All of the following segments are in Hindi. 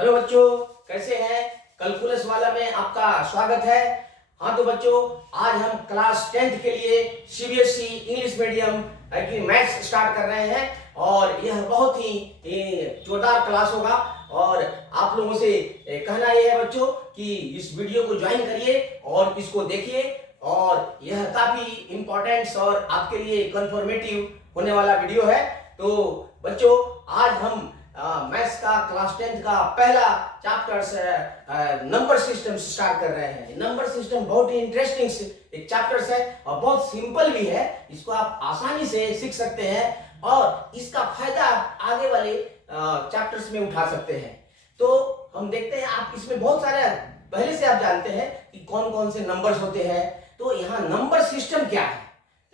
हेलो बच्चों, कैसे हैं? कैलकुलस वाला में आपका स्वागत है। हाँ तो बच्चों, आज हम क्लास 10th के लिए सीबीएसई इंग्लिश मीडियम की मैथ्स स्टार्ट कर रहे हैं और यह बहुत ही जोरदार क्लास होगा। और आप लोगों से कहना यह है बच्चों कि इस वीडियो को ज्वाइन करिए और इसको देखिए, और यह काफी इंपॉर्टेंट और आपके लिए कंफर्मेटिव होने वाला वीडियो है। तो बच्चों, आज हम मैथ्स का क्लास 10th का पहला चैप्टर नंबर सिस्टम स्टार्ट कर रहे हैं। नंबर सिस्टम बहुत ही इंटरेस्टिंग एक चैप्टर है और बहुत सिंपल भी है। इसको आप आसानी से सीख सकते हैं और इसका फायदा आगे वाले चैप्टर्स में उठा सकते हैं। तो हम देखते हैं, आप इसमें बहुत सारे पहले से आप जानते हैं कि कौन कौन से नंबर्स होते हैं। तो यहाँ नंबर सिस्टम क्या है?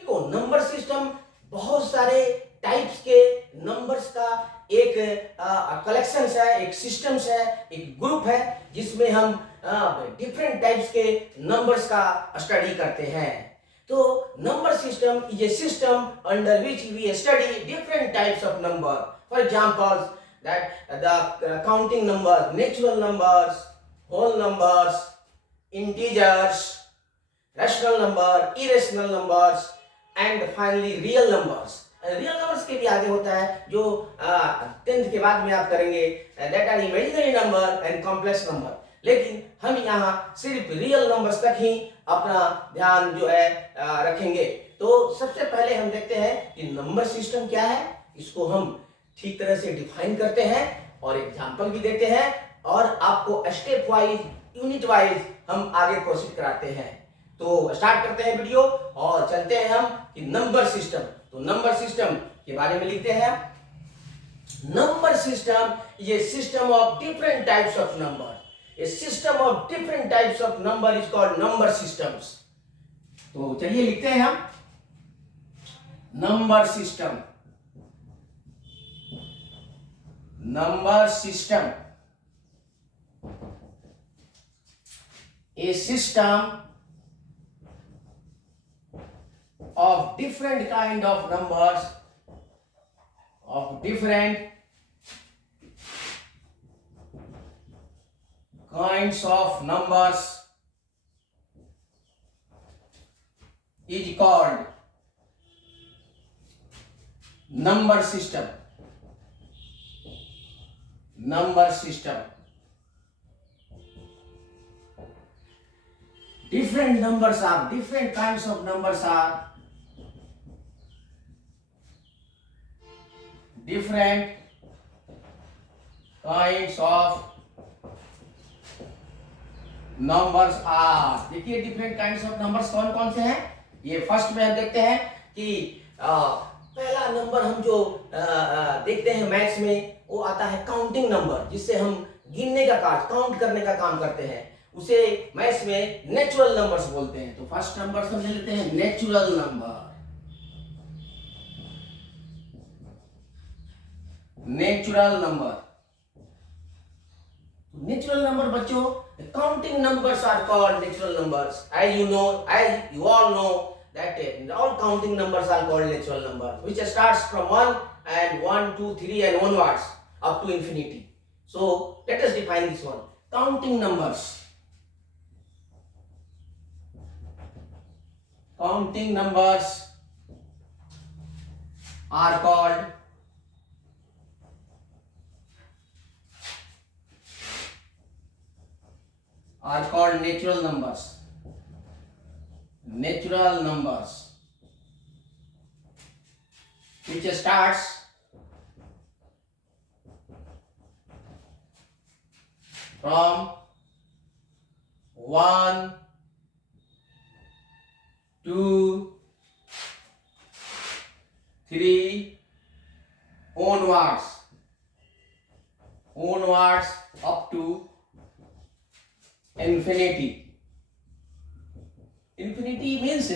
देखो, नंबर सिस्टम बहुत सारे टाइप्स के नंबर्स का एक कलेक्शन है, एक सिस्टम्स है, एक ग्रुप है जिसमें हम डिफरेंट टाइप्स के नंबर्स का स्टडी करते हैं। तो number system is a system under which we study different types of number. For example that the counting numbers, natural numbers, whole numbers, integers, rational number, irrational numbers and finally real numbers. Real numbers के भी आगे होता है जो 10th के बाद में आप करेंगे, that are imaginary number and complex number. लेकिन हम यहाँ सिर्फ रियल नंबर्स तक ही अपना ध्यान जो है रखेंगे। तो सबसे पहले हम देखते हैं कि नंबर सिस्टम क्या है। इसको हम ठीक तरह से डिफाइन करते हैं और एग्जाम्पल भी देते हैं और आपको स्टेप वाइज, यूनिट वाइज हम आगे प्रोसीड कराते हैं। तो स्टार्ट करते हैं वीडियो और चलते हैं हम कि नंबर सिस्टम। तो नंबर सिस्टम के बारे में लिखते हैं। Number system is a system of different types of number. A system of different types of number is called number systems. तो चलिए लिखते हैं हम number system. Number system A system of different kind of numbers, of different kinds of numbers is called number system. Number system. Different numbers are, different kinds of numbers are different kinds of numbers are। देखिए डिफरेंट काइंड्स ऑफ नंबर्स कौन कौन से हैं। ये फर्स्ट में हम देखते हैं कि पहला नंबर हम जो देखते हैं मैथ्स में, वो आता है काउंटिंग नंबर, जिससे हम गिनने का काम, काउंट करने का काम करते हैं। उसे मैथ्स में नेचुरल नंबर्स बोलते हैं। तो फर्स्ट नंबर हम ले लेते हैं natural number. Natural number, natural number बच्चों, counting numbers are called natural numbers. As you all know that all counting numbers are called natural number, which starts from 1 and 1 2 3 and onwards up to infinity. So let us define this one. Counting numbers, counting numbers are called natural numbers. Natural numbers which starts from 1 2 3 onwards up to infinity. Infinity means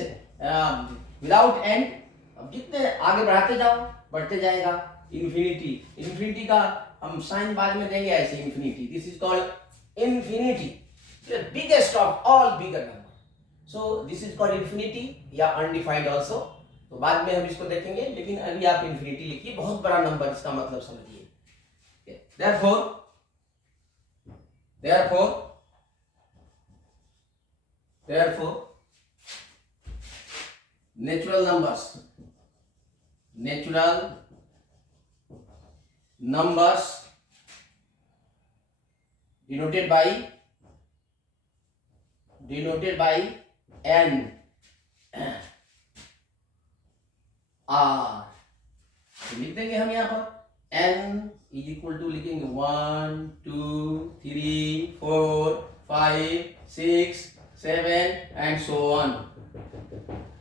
without end। अब जितने आगे बढ़ाते जाओ बढ़ते जाएगा infinity। infinity का हम साइन बाद में देंगे ऐसे infinity। This is called infinity, the biggest of all bigger number. So this is called infinity या undefined also। तो बाद में हम इसको देखेंगे, लेकिन अभी आप इन्फिनिटी लिखिए, बहुत बड़ा नंबर इसका मतलब समझिए। Therefore therefore natural numbers denoted by n are, तो लिख देंगे हम यहाँ पर n इज इक्वल टू, लिखेंगे 1 2 3 4 5 6 7 एंड सो ऑन।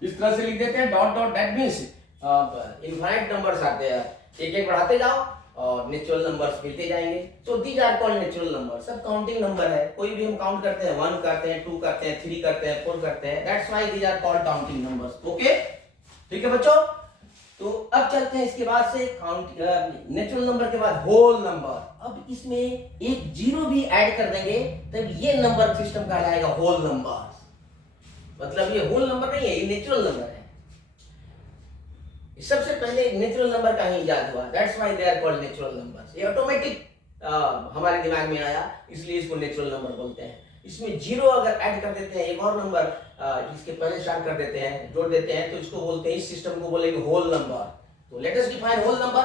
इस तरह से लिख देते हैं dot dot, that means infinite numbers आते हैं, एक एक बढ़ाते जाओ और नेचुरल नंबर्स मिलते जाएंगे। So these are called natural number. सब काउंटिंग नंबर है, कोई भी हम काउंट करते हैं, 1 करते हैं, 2 करते हैं, 3 करते हैं, 4 करते हैं, that's why these are called counting numbers. Okay, ठीक है बच्चों। तो अब चलते हैं इसके बाद से नेचुरल नंबर के बाद होल नंबर। अब इसमें एक जीरो भी ऐड कर देंगे तब ये नंबर सिस्टम कहलाएगा होल नंबर। मतलब ये होल नंबर नहीं है, ये नेचुरल नंबर है। सबसे पहले नेचुरल नंबर का ही इजाद हुआ, that's why they are called natural numbers. ये ऑटोमेटिक हमारे दिमाग में आया, इसलिए इसको नेचुरल नंबर बोलते हैं। इसमें जीरो अगर ऐड कर देते हैं, एक और नंबर इसके पहले स्टार्ट कर देते हैं, जोड़ देते हैं, तो इसको बोलते हैं, इस सिस्टम को बोलेंगे होल नंबर। तो let us define whole number.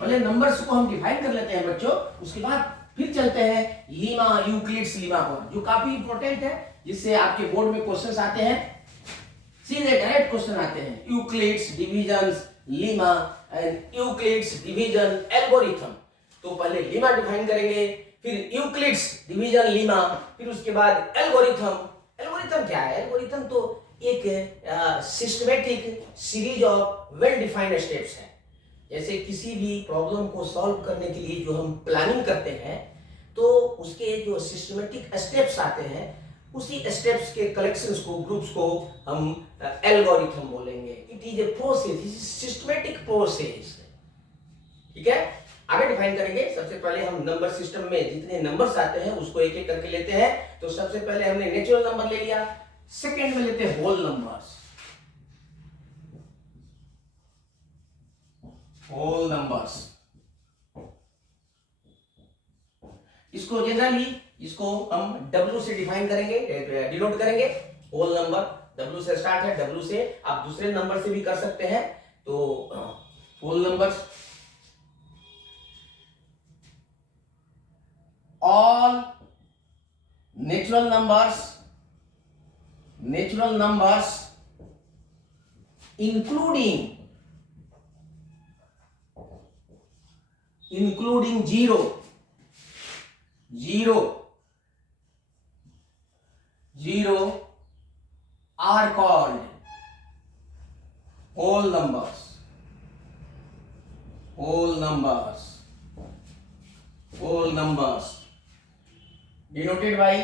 पहले नंबर्स को हम डिफाइन कर लेते हैं बच्चों, उसके बाद फिर चलते हैं लीमा, यूक्लिड्स लीमा पर, जो काफी इंपॉर्टेंट है, जिससे आपके बोर्ड में क्वेश्चंस आते हैं, सीधे डायरेक्ट क्वेश्चन आते हैं। Euclid's divisions Lima and Euclid's division algorithm. तो पहले लीमा डिफाइन करेंगे, फिर यूक्लिड्स डिवीजन लीमा, फिर उसके बाद एल्गोरिथम। एल्गोरिथम क्या है? एल्गोरिथम तो एक systematic series of well defined steps है। जैसे किसी भी प्रॉब्लम को सॉल्व करने के लिए जो हम प्लानिंग करते हैं, तो उसके जो सिस्टमेटिक स्टेप्स आते हैं, उसी स्टेप्स के कलेक्शंस को, ग्रुप्स को हम एल्गोरिथम बोलेंगे। It is a process, it is systematic process. ठीक है, आगे डिफाइन करेंगे। सबसे पहले हम नंबर सिस्टम में जितने नंबर्स आते हैं उसको एक एक करके लेते हैं। तो सबसे पहले हमने नेचुरल नंबर ले लिया, सेकंड में लेते हैं होल नंबर्स। होल नंबर्स, इसको जनरली इसको हम W से डिफाइन करेंगे, डिनोट करेंगे। होल नंबर W से स्टार्ट है, W से आप दूसरे नंबर से भी कर सकते हैं। तो whole numbers, all natural numbers including zero are called whole numbers denoted by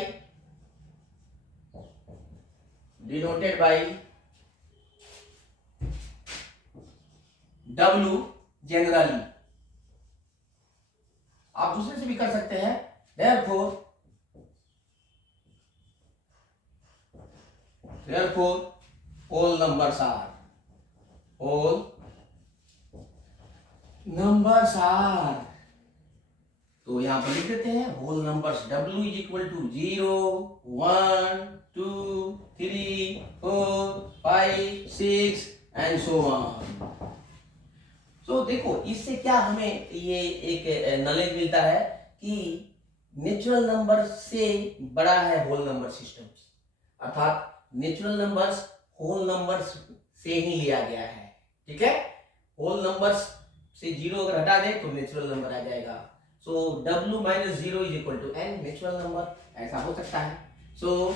W generally। आप दूसरे से भी कर सकते हैं। therefore whole numbers are, तो यहां पर लिख देते हैं whole numbers. W is equal to 0 1 2 3 4 5 6 and so on. तो देखो, इससे क्या हमें ये एक नॉलेज मिलता है कि नेचुरल नंबर से बड़ा है होल नंबर सिस्टम, अर्थात नेचुरल नंबर्स होल नंबर्स से ही लिया गया है। ठीक है, होल नंबर्स से जीरो अगर हटा दें तो नेचुरल नंबर आ जाएगा। So W minus 0 is equal to n, natural number, ऐसा हो सकता है। So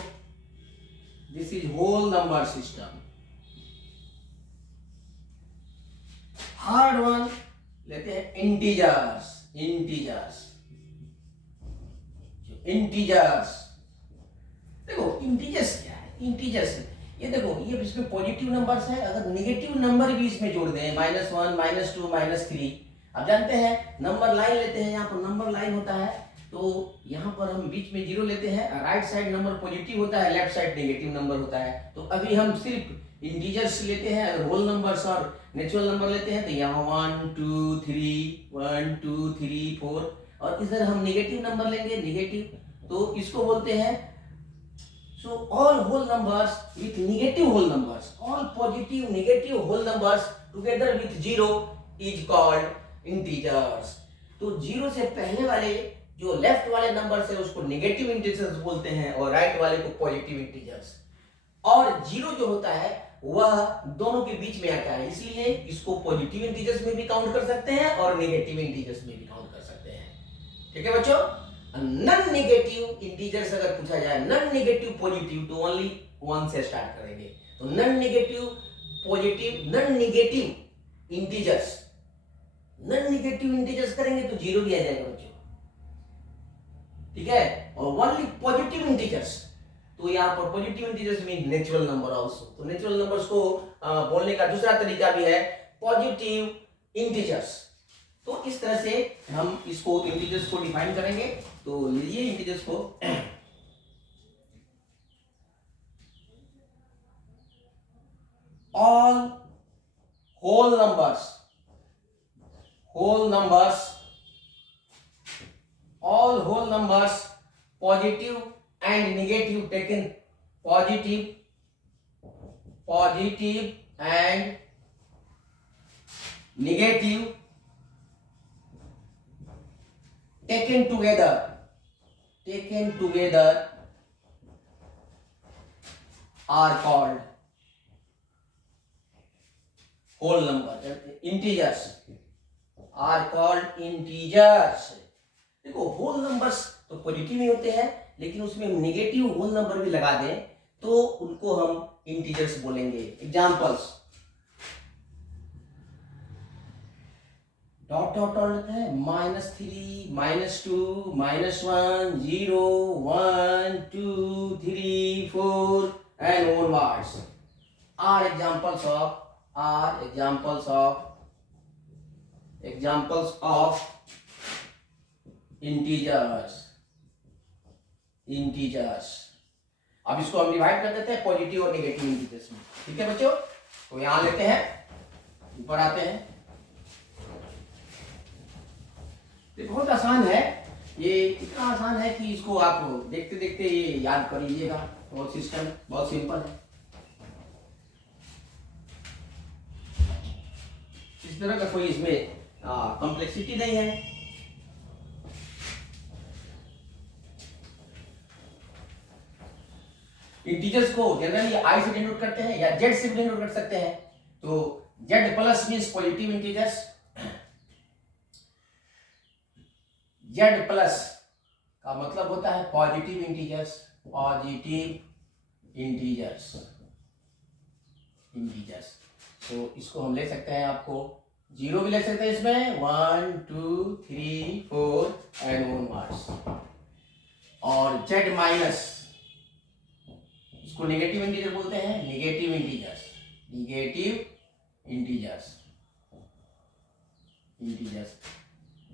this is whole number system. Third one लेते हैं इंटीजर्स। देखो इंटीजर्स क्या है? इंटीजर्स ये देखो, ये इसमें पॉजिटिव नंबर्स है, अगर नेगेटिव नंबर भी इसमें जोड़ दें, -1 -2 -3, आप जानते हैं नंबर लाइन लेते हैं, यहाँ पर नंबर लाइन होता है तो यहाँ पर हम बीच में जीरो लेते हैं, राइट साइड नंबर पॉजिटिव होता है, लेफ्ट साइड नेगेटिव नंबर होता है। तो अभी हम सिर्फ इंटीजर्स लेते हैं, अगर होल नंबर्स और नेचुरल नंबर लेते हैं तो यहाँ 1 2 3 1 2 3 4, और इधर हम नेगेटिव नंबर लेंगे, नेगेटिव, तो इसको बोलते हैं so all whole numbers with negative whole numbers, all positive negative whole numbers together with zero is called integers। तो जीरो से पहले वाले जो लेफ्ट वाले नंबर है उसको नेगेटिव इंटीजर्स बोलते हैं और राइट वाले को पॉजिटिव इंटीजर्स। और जीरो जो होता है वह दोनों के बीच में आता है, इसलिए इसको पॉजिटिव इंटीजर्स में भी काउंट कर सकते हैं और नेगेटिव इंटीजर्स में भी काउंट कर सकते हैं। ठीक है बच्चों, नॉन नेगेटिव इंटीजर्स अगर पूछा जाए, नॉन नेगेटिव पॉजिटिव, तो ओनली 1 से स्टार्ट करेंगे। तो non negative positive, non negative integers, non negative integers करेंगे तो जीरो भी आ जाएगा बच्चों। ठीक है, और ओनली पॉजिटिव इंटीजर्स, तो यहाँ पर positive integers mean natural number also. तो नेचुरल नंबर्स को बोलने का दूसरा तरीका भी है पॉजिटिव इंटीजर्स। तो इस तरह से हम इसको इंटीजर्स को डिफाइन करेंगे। तो लीजिए इंटीजर्स को, all whole numbers, whole numbers, all whole numbers positive and negative taken, positive and negative taken together are called whole number, integers are called integers। देखो होल नंबर्स तो पॉजिटिव ही होते हैं, लेकिन उसमें नेगेटिव होल नंबर भी लगा दें तो उनको हम इंटीजर्स बोलेंगे। एग्जांपल्स, डॉट डॉट डॉट लेते हैं, -3 -2 -1 0 1 2 3 4 and onwards are examples of integers. अब इसको हम डिवाइड कर देते हैं पॉजिटिव और नेगेटिव इंटीजर्स में। ठीक है बच्चों, तो यहां लेते हैं, ऊपर आते हैं। ये बहुत आसान है, ये इतना आसान है कि इसको आप देखते देखते ये याद कर लीजिएगा। बहुत सिस्टम बहुत सिंपल है, इस तरह का कोई इसमें कॉम्प्लेक्सिटी नहीं है। इंटीजर्स को जनरली आई से डिनोट करते हैं या जेड से डिनोट कर सकते हैं। तो Z plus means positive integers, Z plus का मतलब होता है पॉजिटिव इंटीजर्स, तो इसको हम ले सकते हैं, आपको जीरो भी ले सकते हैं इसमें, 1 2 3 4 एंड onwards। और जेड माइनस, इसको नेगेटिव इंटीजर बोलते हैं, नेगेटिव इंटीजर्स।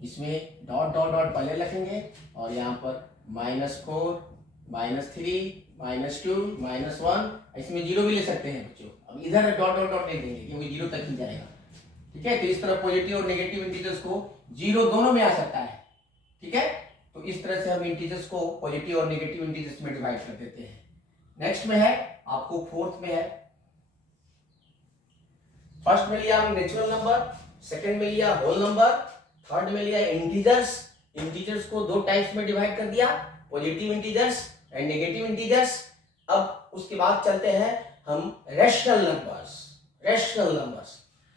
इसमें डॉट डॉट डॉट पहले लिखेंगे और यहाँ पर -4 -3 -2 -1, इसमें जीरो भी ले सकते हैं बच्चों। अब इधर डॉट डॉट डॉट नहीं देंगे क्योंकि जीरो तक ही जाएगा। ठीक है, तो इस तरह पॉजिटिव और नेगेटिव इंटीजर्स को जीरो दोनों में आ सकता है। ठीक है, तो इस तरह से हम इंटीजर्स को पॉजिटिव और नेगेटिव इंटीजर्स में डिवाइड कर देते हैं। नेक्स्ट में है आपको फोर्थ में है, फर्स्ट में लिया हमने नेचुरल नंबर, सेकंड में लिया होल नंबर, थर्ड में लिया इंटीजर्स। इंटीजर्स को दो टाइप्स में डिवाइड कर दिया, positive integers and negative integers. अब उसके बाद चलते हैं हम रेशनल नंबर्स।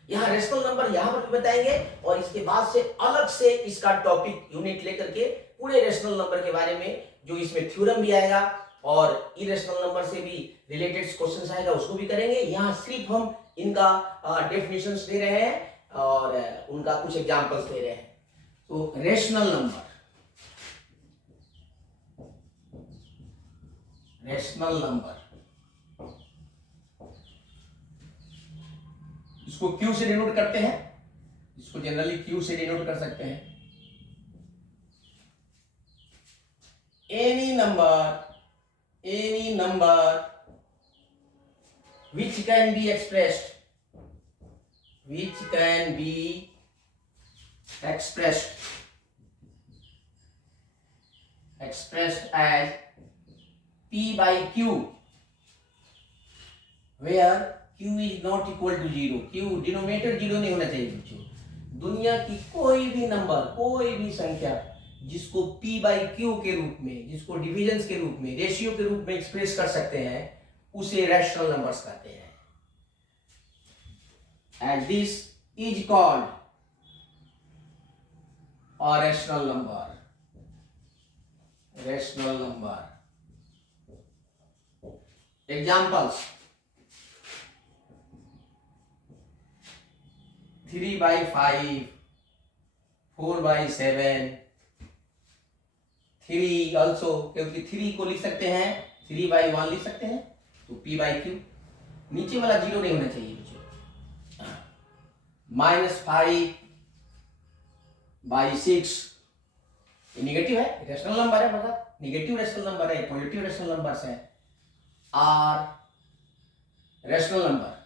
यहाँ रेशनल नंबर यहाँ पर भी बताएंगे और इसके बाद से अलग से इसका टॉपिक यूनिट लेकर के पूरे रेशनल नंबर के बारे में, जो इसमें थ्योरम भी आएगा और इरेशनल नंबर से भी रिलेटेड क्वेश्चंस आएगा, उसको भी करेंगे। यहाँ सिर्फ हम इनका डेफिनेशंस दे रहे हैं और उनका कुछ एग्जांपल्स दे रहे हैं। तो रेशनल नंबर, इसको क्यू से डिनोट करते हैं, इसको जनरली क्यू से डिनोट कर सकते हैं। any number which can be expressed as p by q, where q is not equal to 0. q denominator 0 नहीं होना चाहिए बच्चों। दुनिया की कोई भी नंबर, कोई भी संख्या जिसको p by q के रूप में, जिसको डिविजन्स के रूप में, रेशियो के रूप में एक्सप्रेस कर सकते हैं, उसे रैशनल नंबर्स कहते हैं। And this is called a rational number. Rational number. Examples: 3/5, 4/7, 3 also, क्योंकि 3 को लिख सकते हैं 3/1 लिख सकते हैं, तो p by q, नीचे वाला 0 नहीं होना चाहिए बच्चों। -5/6, ये निगेटिव है, रेशनल नंबर है, मतलब निगेटिव रेशनल नंबर है, पॉजिटिव रेशनल नंबर्स है, आर रेशनल नंबर।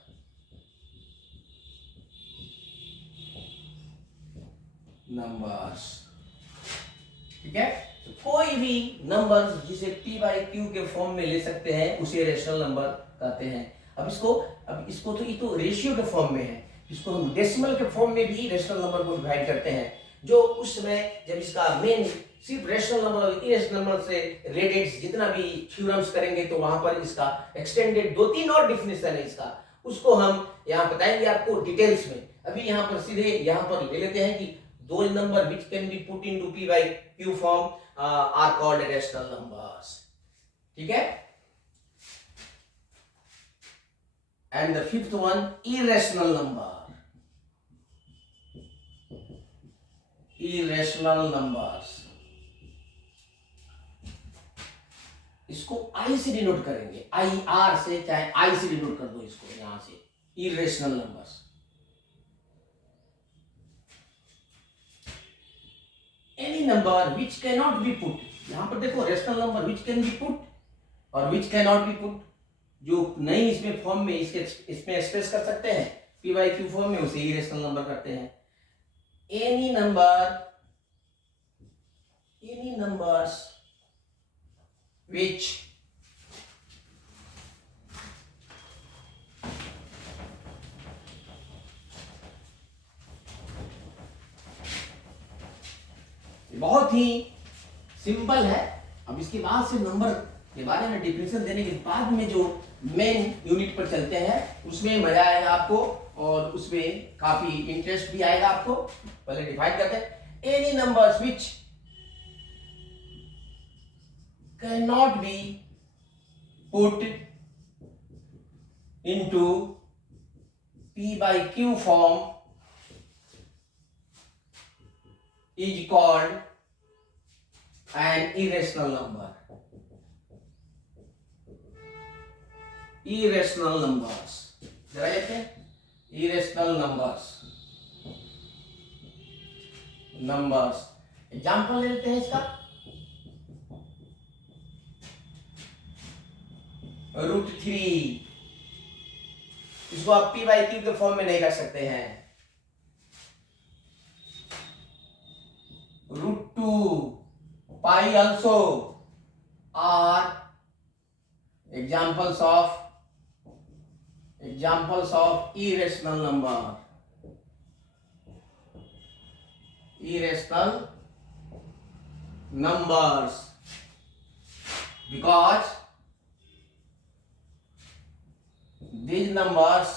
ठीक है, तो कोई भी नंबर जिसे p by q के फॉर्म में ले सकते हैं उसे रेशनल नंबर कहते हैं। अब इसको तो ये तो रेशियो के फॉर्म में है, इसको हम डेसिमल के फॉर्म में भी रेशनल नंबर को डिवाइड करते हैं, जो उस समय जब इसका मेन सिर्फ रेशनल नंबर और इरेशनल नंबर से रिलेटेड जितना भी थ्योरम्स करेंगे तो वहां पर इसका एक्सटेंडेड 2-3 और डिफिनेशन है इसका, उसको हम यहाँ बताएंगे आपको डिटेल्स में। अभी यहाँ पर सीधे यहाँ पर ले लेते हैं कि दो number which can be put into p by q form are called rational numbers. ठीक है, and the fifth one, irrational number. Irrational numbers, इसको I से डिनोट करेंगे, IR से, चाहे I से डिनोट कर दो इसको यहां से, irrational numbers. Any number which cannot be put, यहां पर देखो rational number which can be put और which cannot be put, जो नहीं इसमें फॉर्म में इसमें एक्सप्रेस कर सकते हैं p by q फॉर्म में, उसे इरेशनल नंबर करते हैं। any numbers which बहुत ही सिंपल है। अब इसके बाद से नंबर के बारे में डिफिनेशन देने के बाद में जो मेन यूनिट पर चलते हैं उसमें मजा आएगा आपको और उसमें काफी इंटरेस्ट भी आएगा आपको। पहले डिफाइन करते हैं, any numbers which can not be put into p by q form is called an irrational number. Irrational numbers, जरा देखते हैं, irrational numbers एग्जाम्पल ले लेते हैं इसका। √3, इसको आप p by q के फॉर्म में नहीं रख सकते हैं। √2, pi also are examples of irrational numbers because these numbers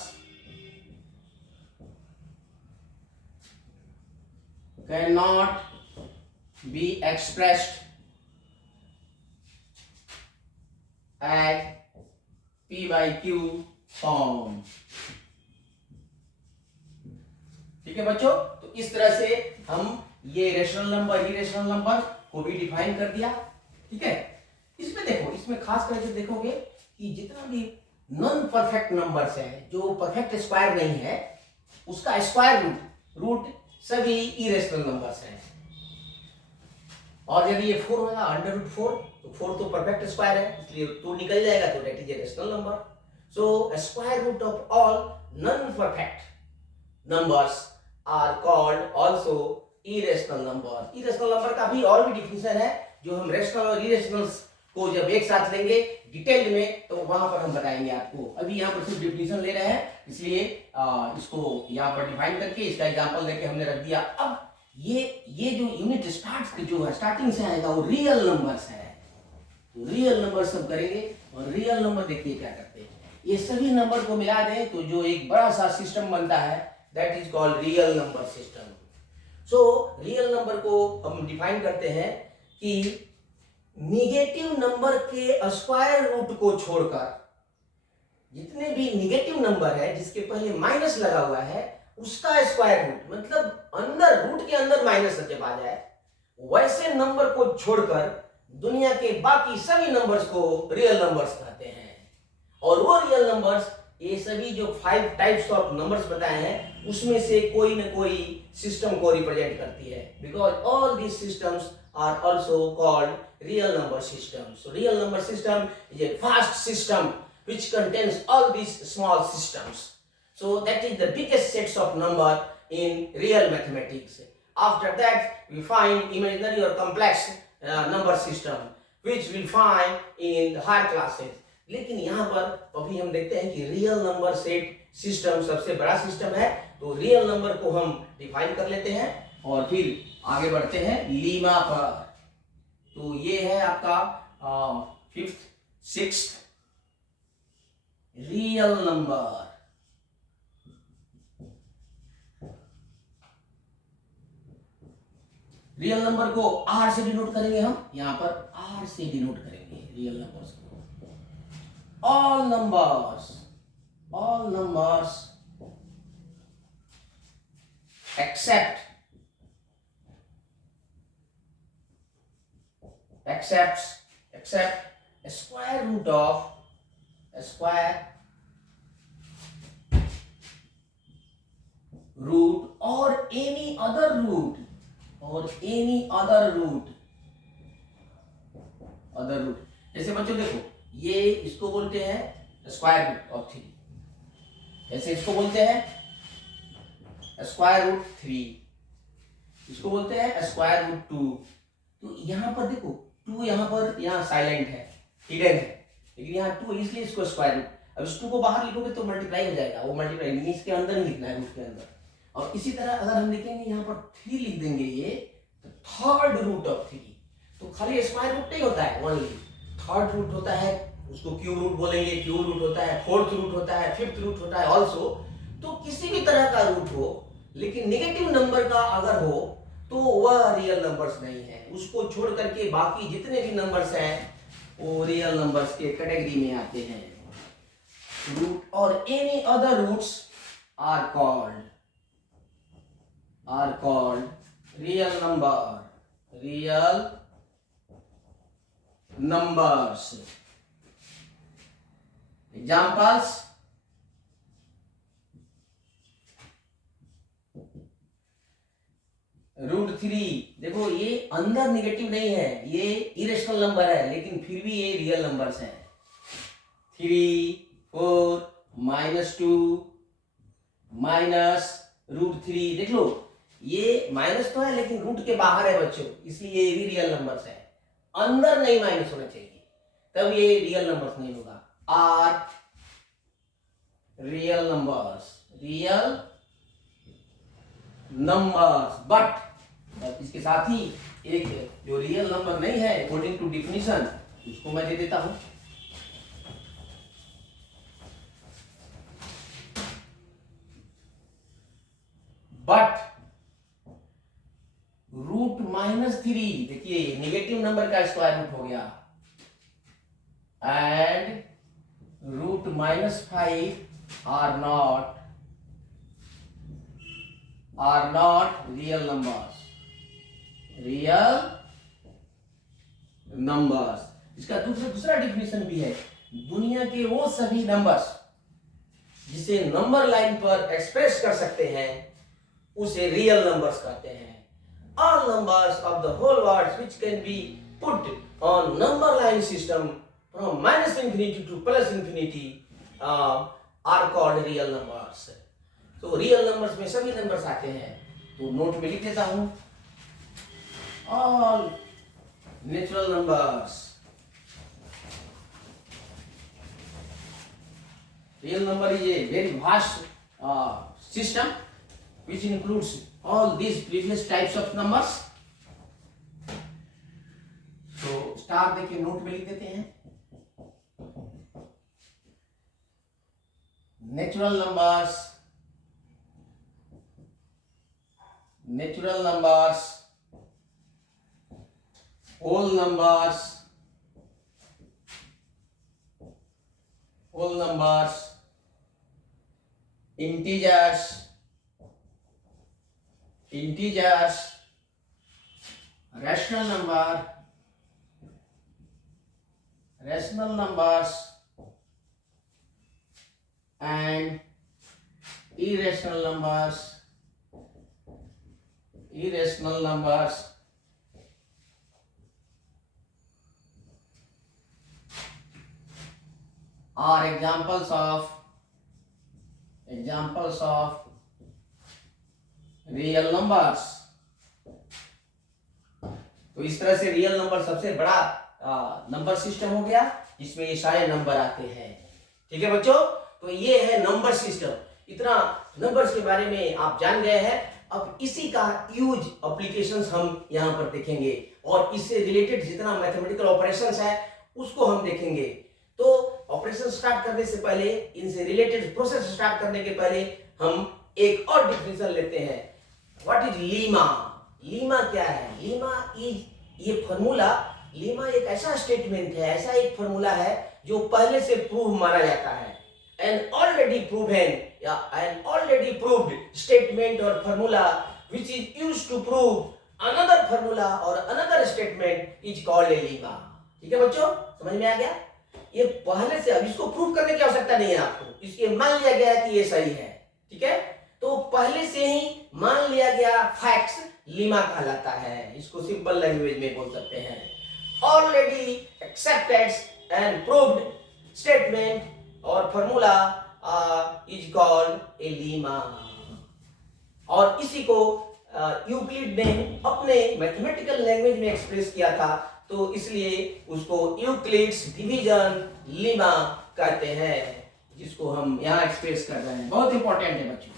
cannot be expressed as p by q form. ठीक है बच्चों, तो इस तरह से हम ये रेशनल नंबर, इरेशनल नंबर को भी डिफाइन कर दिया। ठीक है, इसमें देखो, इसमें खास करके देखोगे कि जितना भी नॉन परफेक्ट नंबर्स है, जो परफेक्ट स्क्वायर नहीं है, उसका स्क्वायर रूट सभी इरेशनल नंबर्स हैं। और यदि ये 4 होगा √4, तो 4 तो परफेक्ट स्क्वायर है, इसलिए 2 निकल जाएगा, तो that is a rational number. So square root of all non perfect numbers are called also irrational number. Irrational number का भी और भी डिफिनेशन है, जो हम रेशनल और इरेशनल्स को जब एक साथ लेंगे डिटेल में, तो वहां पर हम बताएंगे आपको. अभी यहाँ पर सिर्फ डिफिनेशन ले रहे हैं, इसलिए इसको यहाँ पर डिफाइन करके इसका एग्जांपल लेके हमने रख दिया. अब ये जो यूनिट जो है स्टार्टिंग से आएगा वो रियल नंबर्स है. तो रियल नंबर सब करेंगे, और रियल नंबर देखिए क्या करते हैं. ये सभी नंबर को मिला दें तो जो एक बड़ा सा सिस्टम बनता है, that is called real number system. So real number को हम डिफाइन करते हैं कि निगेटिव नंबर के स्क्वायर रूट को छोड़कर जितने भी निगेटिव नंबर है जिसके पहले माइनस लगा हुआ है, उसका स्क्वायर रूट, मतलब अंदर रूट के अंदर माइनस जब आ जाए, वैसे नंबर को छोड़कर दुनिया के बाकी सभी नंबर्स को रियल नंबर्स कहते हैं. और वो रियल नंबर्स, ये सभी जो 5 टाइप्स ऑफ नंबर्स बताए हैं, उसमें से कोई न कोई सिस्टम को रिप्रेजेंट करती है. Because all these systems are also called real number systems. So real number system is a vast system which contains all these small systems. So that is the biggest sets of number in real mathematics. After that, we find imaginary or complex number system, which we find in the higher classes. लेकिन यहाँ पर अभी हम देखते हैं कि रियल नंबर सेट सिस्टम सबसे बड़ा सिस्टम है. तो रियल नंबर को हम डिफाइन कर लेते हैं और फिर आगे बढ़ते हैं लीमा पर. तो ये है आपका 5th 6th real number. Real number को आर से डिनोट करेंगे हम. यहां पर आर से डिनोट करेंगे रियल नंबर्स को. all numbers except a square root of or any other root जैसे बच्चों देखो, ये इसको बोलते हैं स्क्वायर रूट ऑफ 3, ऐसे इसको बोलते हैं स्क्वायर रूट 3, इसको बोलते हैं स्क्वायर रूट 2. तो यहां पर देखो 2 यहाँ साइलेंट है, हिडन है, लेकिन यहाँ 2 इसलिए इसको स्क्वायर रूट. अब इस 2 को बाहर लिखोगे तो मल्टीप्लाई हो जाएगा, वो मल्टीप्लाई नहीं, इसके अंदर ही लिखना है, रूट के अंदर. और इसी तरह अगर हम लिखेंगे यहाँ पर 3 लिख देंगे, ये तो थर्ड रूट ऑफ 3. तो खाली स्क्वायर रूट नहीं होता है, ओनली थर्ड रूट होता है, उसको क्यूब रूट बोलेंगे, क्यूब रूट होता है, फोर्थ रूट होता है, फिफ्थ रूट होता है ऑल्सो. तो किसी भी तरह का रूट हो, लेकिन नेगेटिव नंबर का अगर हो तो वह रियल नंबर्स नहीं है. उसको छोड़ करके बाकी जितने भी नंबर्स हैं वो रियल नंबर्स के कैटेगरी में आते हैं. रूट और any other roots are called real numbers. Examples, root 3. देखो ये अंदर निगेटिव नहीं है, ये इरेशनल नंबर है, लेकिन फिर भी ये रियल नंबर्स हैं. 3 4 -2 माइनस रूट 3. देख लो ये माइनस तो है लेकिन रूट के बाहर है बच्चों, इसलिए ये भी रियल नंबर्स है. अंदर नहीं माइनस होना चाहिए, तब ये रियल नंबर्स नहीं होगा. आर रियल नंबर्स बट इसके साथ ही एक जो रियल नंबर नहीं है अकॉर्डिंग टू डिफिनीशन, उसको मैं दे देता हूं. बट रूट -3, देखिए नेगेटिव नंबर का स्क्वायर रूट हो गया, and root -5 are not real numbers. इसका दूसरा डिफिनेशन भी है. दुनिया के वो सभी नंबर्स जिसे नंबर लाइन पर एक्सप्रेस कर सकते हैं उसे रियल नंबर्स कहते हैं. All numbers of the whole world which can be put on number line system from minus infinity to plus infinity are called real numbers. तो रियल नंबर्स में सभी नंबर्स आते हैं, तो नोट में लिख देता हूं all natural numbers. Real number is a very vast system which includes all these previous types of numbers. तो स्टार देखिए नोट में लिख देते हैं natural numbers, whole numbers, integers, rational numbers and irrational numbers are examples of real numbers. तो इस तरह से रियल नंबर सबसे बड़ा नंबर सिस्टम हो गया जिसमें ये सारे नंबर आते हैं। ठीक है बच्चों, तो ये है नंबर सिस्टम। इतना नंबर्स के बारे में आप जान गए हैं। अब इसी का यूज एप्लीकेशंस हम यहाँ पर देखेंगे और इससे रिलेटेड जितना मैथमेटिकल ऑपरेशंस है उसको हम देखेंगे। तो ऑपरेशन स्टार्ट करने से पहले, इनसे रिलेटेड प्रोसेस स्टार्ट करने के पहले हम एक और डिफिनेशन लेते हैं। What is Lima? लीमा क्या है? लीमा इज ये फॉर्मूला, लीमा एक ऐसा स्टेटमेंट है, ऐसा एक फॉर्मूला है जो पहले से प्रूव माना जाता है। an already proved statement or formula which is used to prove another formula or another statement is called a lemma. ठीक है बच्चों, समझ में आ गया? ये पहले से, अब इसको प्रूव करने की आवश्यकता नहीं है आपको, इसलिए मान लिया गया कि ये सही है। ठीक है, तो पहले से ही मान लिया गया फैक्ट्स लीमा कहलाता है। इसको सिंपल लैंग्वेज में बोल सकते हैं already accepted and proved statement और formula is called a lemma. और इसी को यूक्लिड ने अपने मैथमेटिकल लैंग्वेज में एक्सप्रेस किया था, तो इसलिए उसको यूक्लिड्स डिवीजन लीमा कहते हैं, जिसको हम यहां एक्सप्रेस कर रहे हैं। बहुत इंपॉर्टेंट है बच्चों,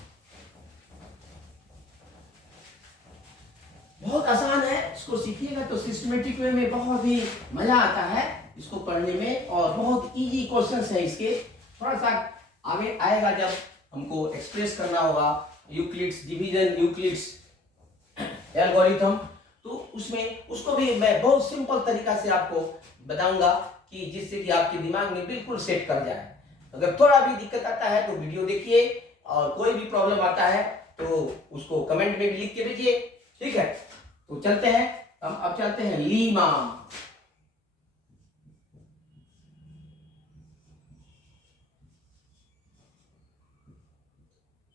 बहुत आसान है। इसको सीखिएगा तो सिस्टमेटिक वे में बहुत ही मजा आता है इसको पढ़ने में, और बहुत इजी क्वेश्चंस है इसके। थोड़ा सा आगे आएगा जब हमको एक्सप्रेस करना होगा यूक्लिड्स डिवीजन, यूक्लिड्स एल्गोरिथम, तो उसमें उसको भी मैं बहुत सिंपल तरीका से आपको बताऊंगा कि जिससे कि आपके दिमाग में बिल्कुल सेट कर जाए। अगर थोड़ा भी दिक्कत आता है तो वीडियो देखिए, और कोई भी प्रॉब्लम आता है तो उसको कमेंट में भी लिख के भेजिए। ठीक है, तो चलते हैं, हम अब चलते हैं लीमा।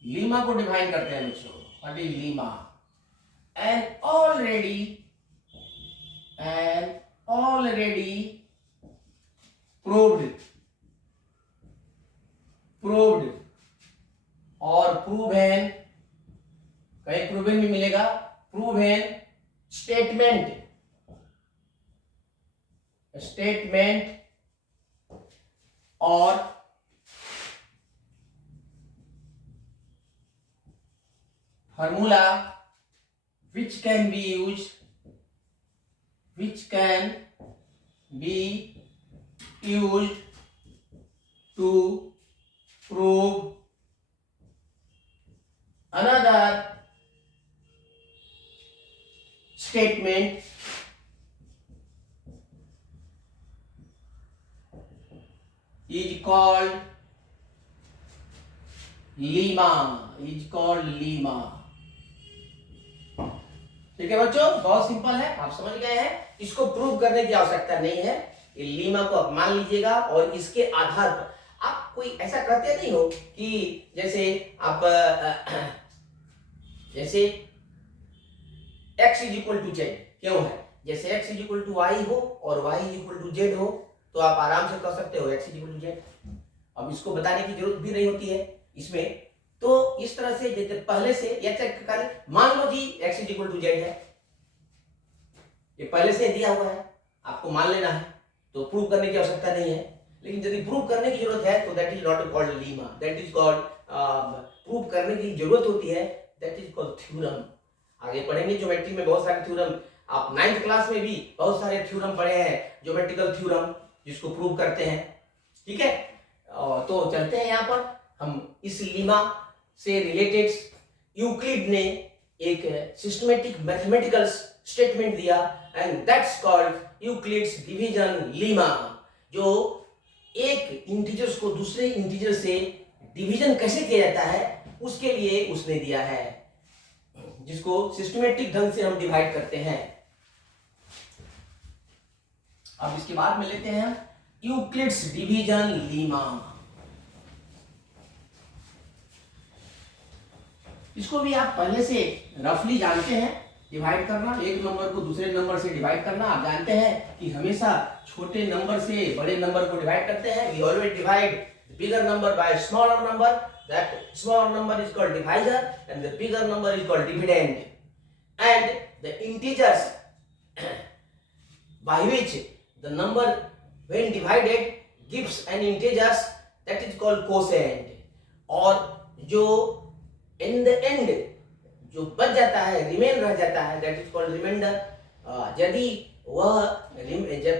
लीमा को डिफाइन करते हैं बच्चों। What is lemma? An already proved और प्रूवन, कहीं प्रूवन भी मिलेगा, प्रूवन स्टेटमेंट और formula which can be used to prove another statement is called Lima. ठीक है बच्चों, बहुत सिंपल है, आप समझ गए हैं। इसको प्रूव करने की आवश्यकता नहीं है, ये लीमा को आप मान लीजिएगा और इसके आधार पर आप कोई ऐसा कहते नहीं हो कि जैसे आप जैसे x इज इक्वल टू 10 क्यों है, जैसे x is equal to y हो और y इक्वल टू z हो तो आप आराम से कर सकते हो x इक्वल टू z। अब इसको बताने की जरूरत भी नहीं होती है इसमें। तो इस तरह से जैसे पहले से या चेक कर, मान लो जी x इक्वल टू z है, ये पहले से दिया हुआ है, आपको मान लेना है, तो प्रूव करने की आवश्यकता नहीं है। लेकिन यदि प्रूव करने की जरूरत है तो that is not called Lima, that is called prove करने की जरूरत होती है, दैट इज कॉल्ड थ्योरम। आगे पढ़ेंगे ज्योमेट्री में बहुत सारे थ्योरम, आप 9th क्लास में भी बहुत सारे थ्योरम पढ़े हैं, ज्योमेट्रिकल थ्योरम जिसको प्रूव करते हैं। ठीक है, तो चलते हैं यहाँ पर हम इस लीमा से रिलेटेड यूक्लिड ने एक सिस्टमेटिक मैथमेटिकल स्टेटमेंट दिया and that's called Euclid's division Lima, जो एक इंटीजर्स को दूसरे इंटीजर से डिवीजन कैसे किया जाता है उसके लिए उसने दिया है, जिसको सिस्टमेटिक ढंग से हम डिवाइड करते हैं। अब इसके बाद में लेते हैं यूक्लिड्स डिवीजन लीमा। इसको भी आप पहले से रफली जानते हैं, डिवाइड करना, एक नंबर को दूसरे नंबर से डिवाइड करना। आप जानते हैं कि हमेशा छोटे नंबर से बड़े नंबर को डिवाइड करते हैं। We always divide bigger number by smaller number, that smaller number is called divisor and the bigger number is called dividend, and the integers by which the number when divided gives an integers that is called quotient, और जो in the end जो बच जाता है, रिमेन रह जाता है, that is called remainder। यदि वह जब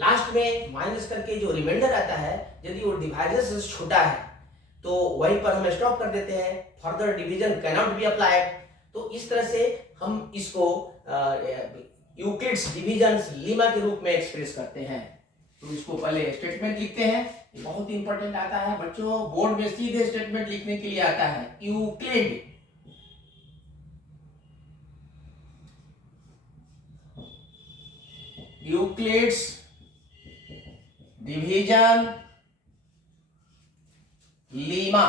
लास्ट में माइनस करके जो रिमाइंडर आता है, यदि वो डिवाइजर से छोटा है तो वहीं पर हम स्टॉप कर देते हैं, further division can not be applied. तो इस तरह से हम इसको यूक्लिड्स डिवीजन लीमा के रूप में एक्सप्रेस करते हैं। तो इसको पहले स्टेटमेंट लिखते हैं, ये बहुत इंपॉर्टेंट आता है बच्चों, बोर्ड में सीधे स्टेटमेंट लिखने के लिए आता है। यूक्लिड यूक्लिड्स डिवीजन लीमा,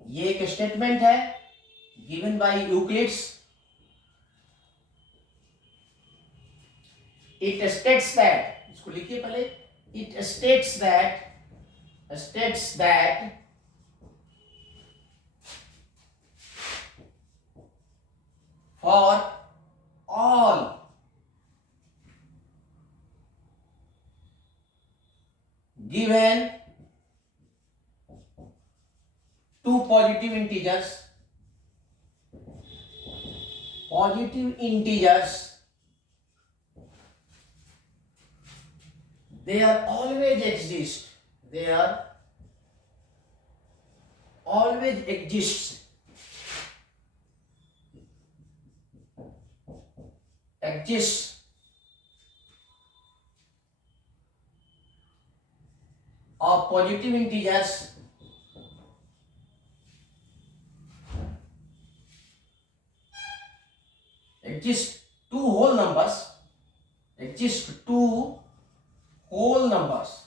ये एक स्टेटमेंट है given by Euclid's. It states that, इसको लिखिए पहले, it states that for all given two positive integers they are always exist, they are always exists of positive integers exist two whole numbers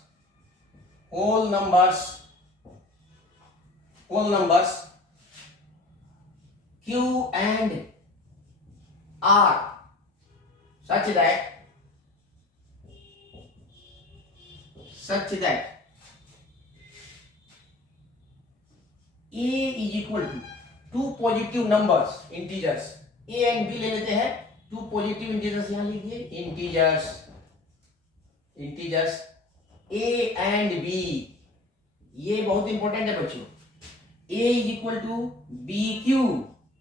q and r such that a is equal to two positive numbers integers, a and b ले लेते हैं, टू पॉजिटिव इंटीजर्स यहां लिखिए, इंटीजर्स a एंड b, ये बहुत इंपॉर्टेंट है बच्चों। a is equal to B Q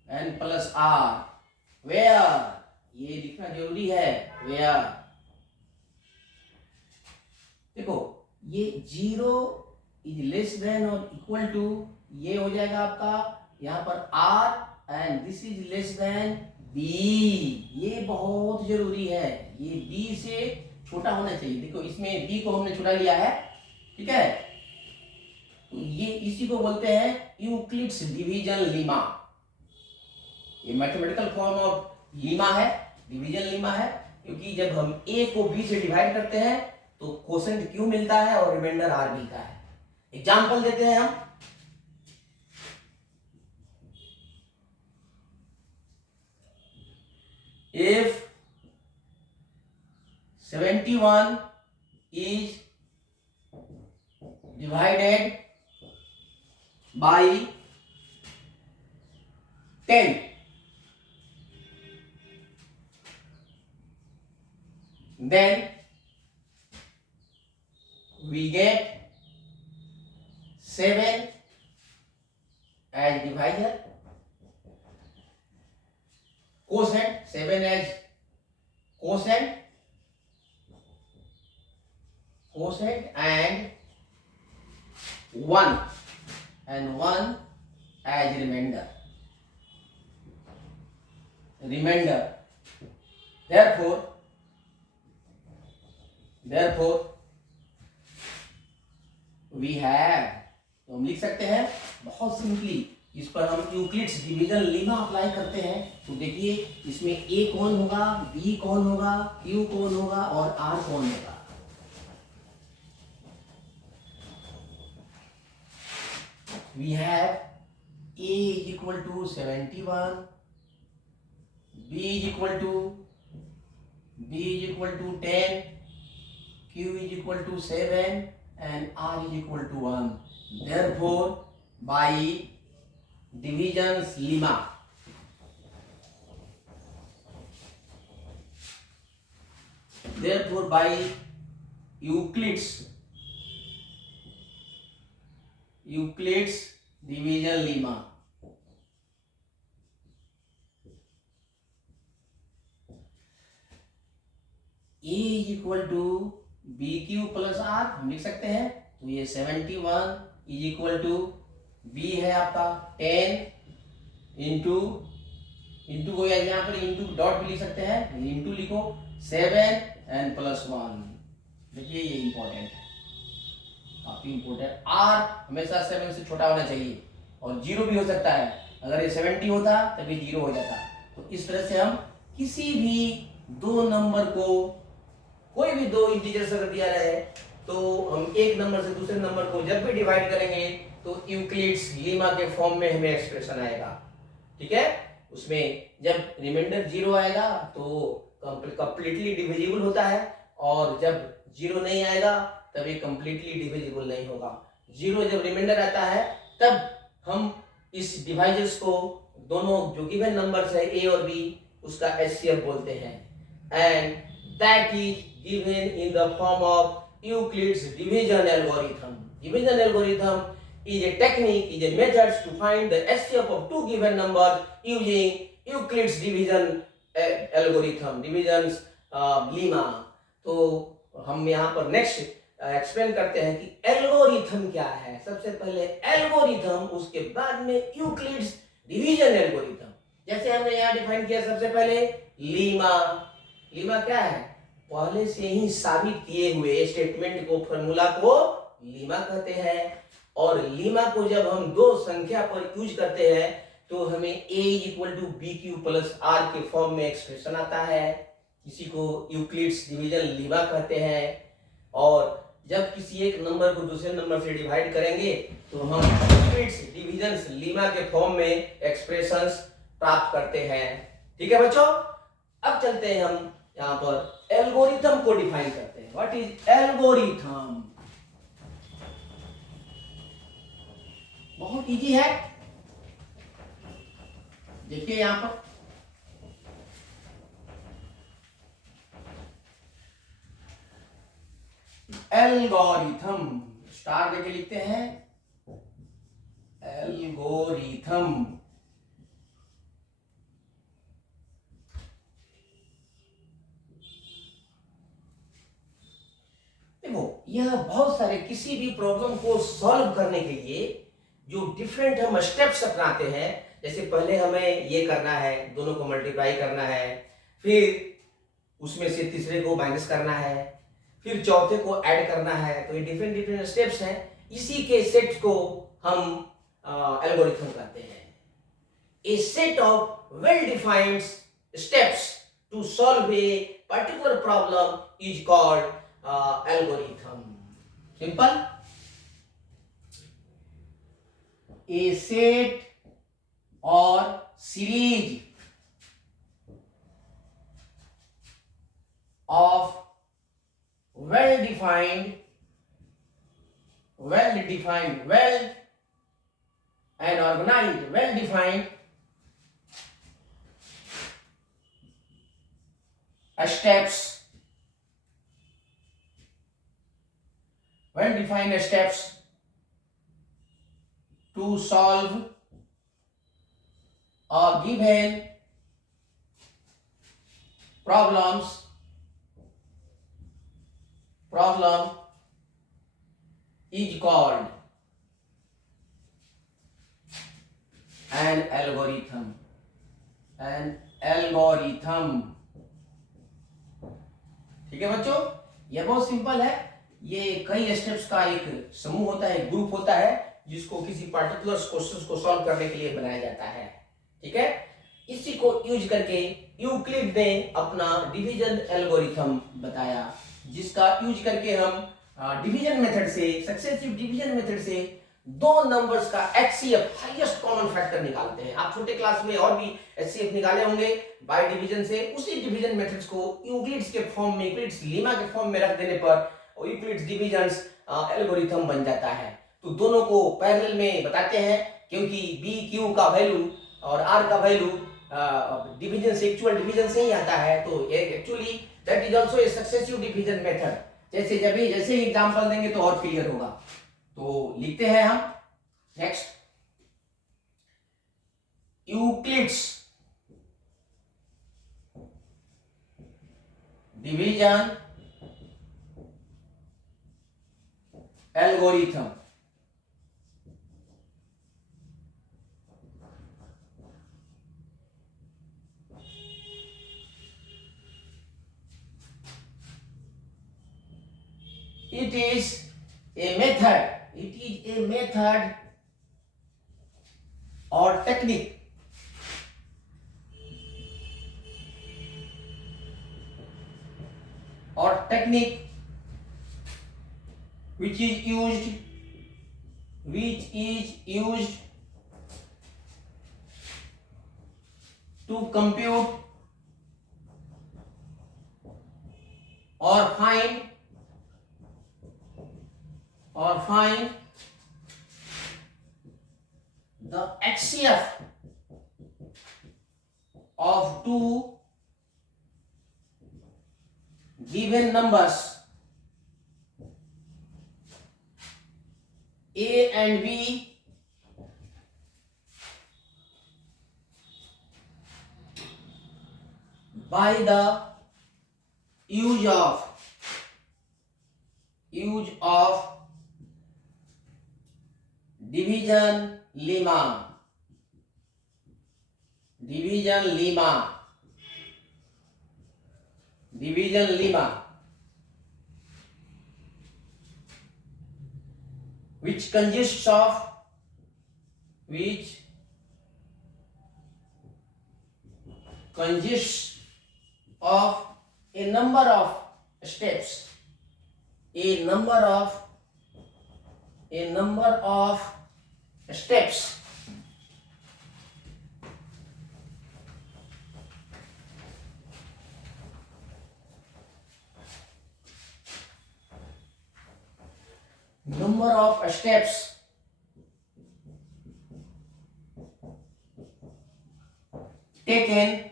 and plus r, where, ये लिखना जरूरी है, वेयर। देखो ये 0 इज लेस देन और इक्वल टू, ये हो जाएगा आपका यहां पर r and this is less than b, ये बहुत जरूरी है, ये b से छोटा होना चाहिए। देखो इसमें b को हमने छोटा लिया है, ठीक है, तो ये इसी को बोलते हैं यूक्लिड्स डिवीजन लीमा। ये मैथमेटिकल फॉर्म ऑफ लीमा है, डिवीजन लीमा है, क्योंकि जब हम a को b से डिवाइड करते हैं तो कोसेंट q मिलता है और रिमाइंडर r मिलता है। एग्जांपल देते हैं हम, if 71 is divided by 10, then we get 7 as divisor, quotient 7 as quotient and 1 as remainder. Therefore we have, तो हम लिख सकते हैं बहुत सिंपली, इस पर हम यूक्लिड्स डिवीजन लेमा अप्लाई करते हैं। तो देखिए इसमें ए कौन होगा, बी कौन होगा, क्यू कौन होगा और आर कौन होगा। We have A is equal to 71, B is equal to 10, Q is equal to 7 and R is equal to 1. Therefore, by divisions lemma, therefore by Euclid's division lemma, A is equal to BQ plus R हम लिख सकते हैं। तो ये 71 इज इक्वल टू B है आपका 10 इंटू को यहाँ पर इंटू डॉट भी लिख सकते हैं, इंटू लिखो 7 एंड प्लस 1। देखिए ये इंपॉर्टेंट है, काफी इंपॉर्टेंट। R हमेशा 7 से छोटा होना चाहिए और 0 भी हो सकता है, अगर ये 70 होता तभी 0 हो जाता। तो इस तरह से हम किसी भी दो नंबर को, कोई भी दो इंटीजर्स अगर दिया रहे तो हम एक नंबर से दूसरे नंबर को जब भी डिवाइड करेंगे तो यूक्लिड्स लीमा के फॉर्म में हमें एक्सप्रेशन आएगा। ठीक है, उसमें जब रिमाइंडर 0 आएगा तो कंप्लीटली डिविजिबल होता है और जब 0 नहीं आएगा तब ये कंप्लीटली डिविजिबल नहीं होगा। 0 जब रिमाइंडर आता है तब हम इस डिवाइजर्स को, दोनों जो गिवन नंबर्स है ए और बी, उसका एचसीएफ बोलते हैं, and that is given in the form of Euclid's division algorithm. Division algorithm is a technique, is a method to find the HCF of two given numbers using Euclid's division algorithm, divisions lemma. तो हम यहाँ पर नेक्स्ट एक्सप्लेन करते हैं कि एल्गोरिथम क्या है। सबसे पहले एल्गोरिथम, उसके बाद में यूक्लिड्स डिवीजन एल्गोरिथम। जैसे हमने यहाँ डिफाइन किया सबसे पहले लीमा। लीमा क्या है, पहले से ही साबित किए हुए स्टेटमेंट को, फॉर्मूला को लीमा कहते हैं। और लीमा को जब हम दो संख्या पर यूज करते हैं तो हमें a equal to B Q plus R के फॉर्म में एक्सप्रेशन आता है, इसी को यूक्लिड्स डिवीजन लीमा कहते हैं। और जब किसी एक नंबर को दूसरे नंबर से डिवाइड करेंगे तो हम यूक्लिड्स डिवीजन लीमा के फॉर्म में एक्सप्रेशंस प्राप्त करते हैं। ठीक है बच्चों, अब चलते हैं हम यहाँ पर एल्गोरिथम को डिफाइन करते हैं। What is algorithm? बहुत इजी है, देखिए यहाँ पर एल्गोरिथम स्टार देके लिखते हैं, एल्गोरिथम। देखो यह बहुत सारे किसी भी प्रॉब्लम को सॉल्व करने के लिए जो डिफरेंट हम स्टेप्स अपनाते हैं, जैसे पहले हमें ये करना है, दोनों को मल्टीप्लाई करना है, फिर उसमें से तीसरे को माइनस करना है, फिर चौथे को ऐड करना है। तो ये डिफरेंट डिफरेंट स्टेप्स हैं, इसी के सेट को हम एल्गोरिथम कहते हैं। A set of well defined steps to solve a particular problem is called algorithm. Simple, a set और series of well defined, well and organized, well defined steps, to solve a given problem is called an algorithm. ठीक है बच्चों, ये बहुत सिंपल है। ये कई स्टेप्स का एक समूह होता है, ग्रुप होता है, जिसको किसी पार्टिकुलर क्वेश्चन को सॉल्व करने के लिए बनाया जाता है। ठीक है, इसी को यूज करके यूक्लिड ने अपना डिवीजन एल्गोरिथम बताया, जिसका यूज करके हम डिवीजन मेथड से, सक्सेसिव डिवीजन मेथड से दो नंबर्स का एचसीएफ, हाईएस्ट कॉमन फैक्टर निकालते हैं। आप छोटे क्लास में और भी एचसीएफ निकाले होंगे बाय डिवीजन से। उसी डिवीजन मेथड्स को यूक्लिड्स के फॉर्म में, यूक्लिड्स लीमा के फॉर्म में रख देने पर यूक्लिड्स डिवीजन्स एल्गोरिथम बन जाता है। तो दोनों को पैरेलल में बताते हैं, क्योंकि बी क्यू का वैल्यू और आर का वैल्यू डिवीजन से, एक्चुअल डिवीजन से ही आता है। तो actually that is also a successive division method. जैसे ही एग्जांपल देंगे तो और क्लियर होगा। तो लिखते हैं हम next, Euclid's division algorithm. It is a method or technique which is used to compute or find the HCF of two given numbers A and B by the use of division lemma, which consists of a number of steps, taken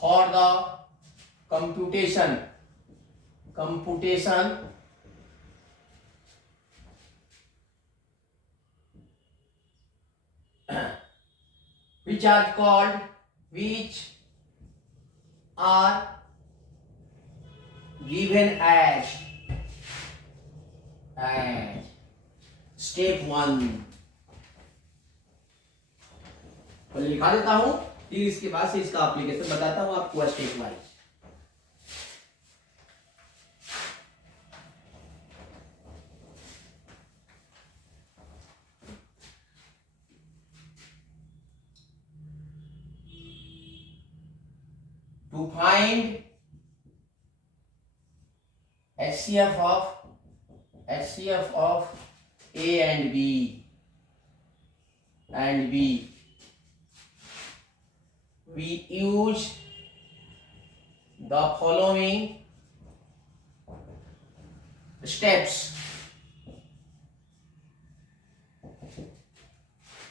for the computation which are given as step 1। तो लिखा देता हूं, फिर इसके बाद से इसका एप्लीकेशन बताता हूं आपको step wise. To find HCF of A and B, we use the following steps.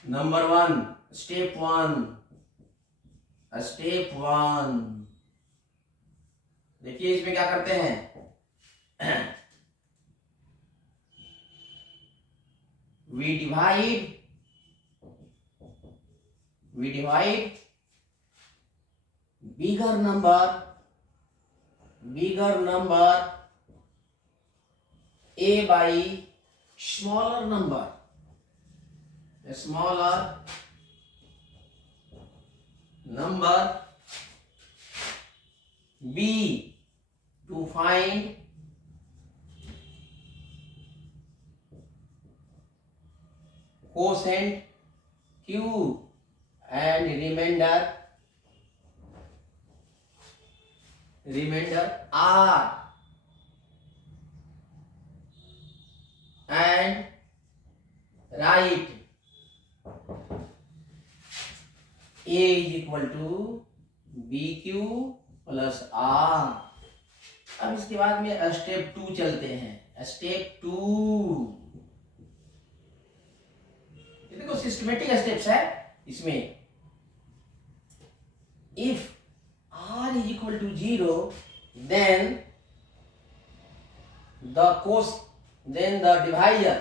Number 1, step 1. Step 1, देखिए इसमें क्या करते हैं, we divide bigger number a by smaller number b to find quotient q and remainder r, and write a is equal to bq plus r. अब इसके बाद में स्टेप 2 चलते हैं. स्टेप 2, देखो सिस्टमेटिक स्टेप्स है इसमें. If r is equal to 0, then the divisor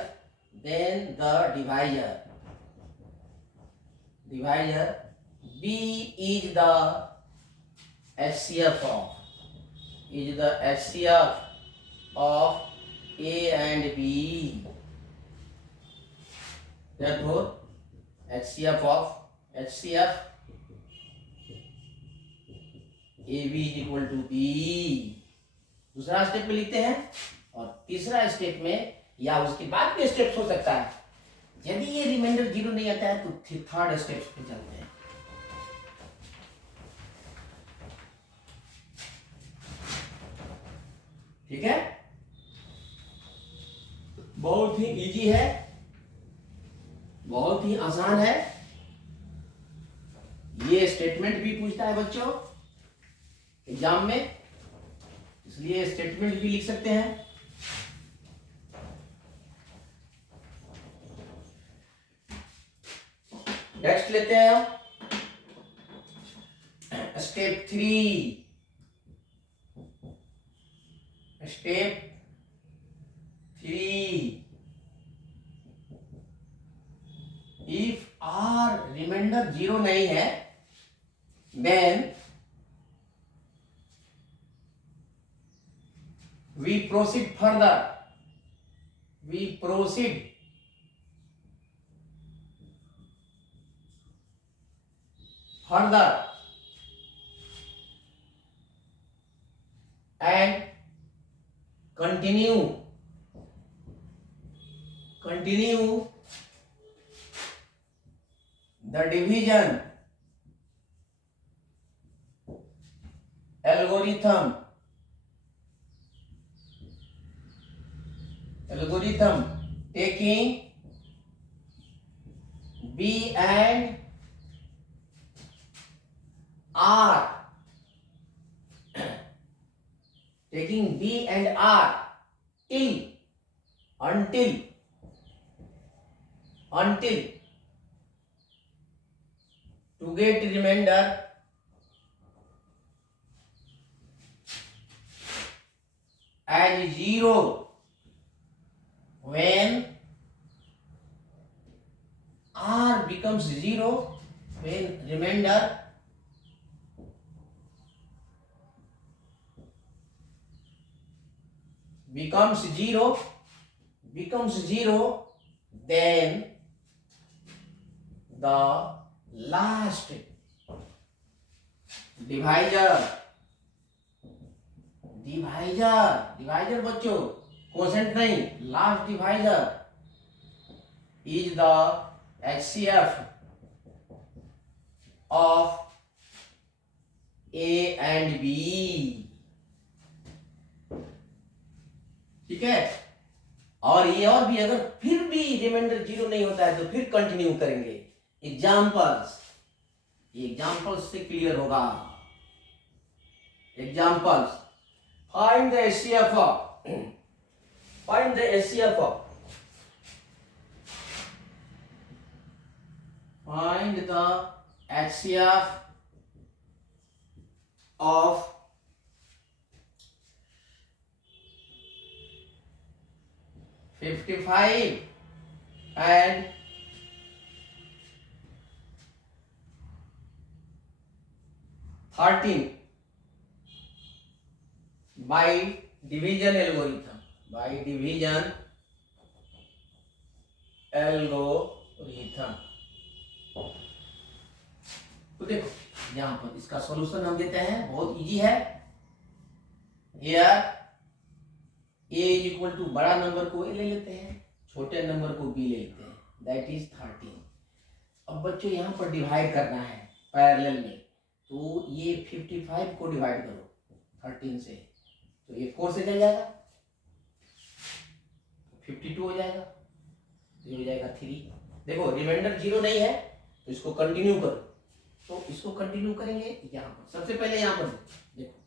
b is the HCF of a and b. Therefore HCF AB is equal to B. दूसरा स्टेप में लिखते हैं. और तीसरा स्टेप में या उसके बाद भी स्टेप्स हो सकता है. यदि ये रिमाइंडर 0 नहीं आता है तो थर्ड स्टेप पे चलते हैं. ठीक है, बहुत ही इजी है, बहुत ही आसान है. ये स्टेटमेंट भी पूछता है बच्चों एग्जाम में, इसलिए स्टेटमेंट भी लिख सकते हैं. नेक्स्ट लेते हैं हम स्टेप 3. इफ r रिमाइंडर 0 नहीं है, then we proceed further. And continue the division algorithm taking b and r until to get remainder as 0 when r becomes 0, when remainder becomes 0, then the last divisor बच्चों, क्वोशेंट नहीं, last divisor is the HCF of A and B. ठीक है, और ये और भी, अगर फिर भी रिमाइंडर 0 नहीं होता है तो फिर कंटिन्यू करेंगे. एग्जाम्पल्स से क्लियर होगा. Examples. Find the HCF of. Find the HCF of. Find the HCF of 55 and 13 by division algorithm. By division algorithm. तो देखो यहां पर इसका सॉल्यूशन हम देते हैं, बहुत इजी है। Here a is equal to बड़ा नंबर को a ले लेते हैं, छोटे नंबर को b ले लेते हैं, दैट इज 13। अब बच्चों यहां पर डिवाइड करना है पैरेलल में, तो ये 55 को डिवाइड करो 13 से, तो ये 4 से चल जाएगा, 52 हो जाएगा, तो ये हो जाएगा 3। देखो रिमाइंडर 0 नहीं है तो इसको कंटिन्यू करो, तो इसको कंटिन्यू करेंगे यहाँ पर। सबसे पहले यहाँ पर देखो,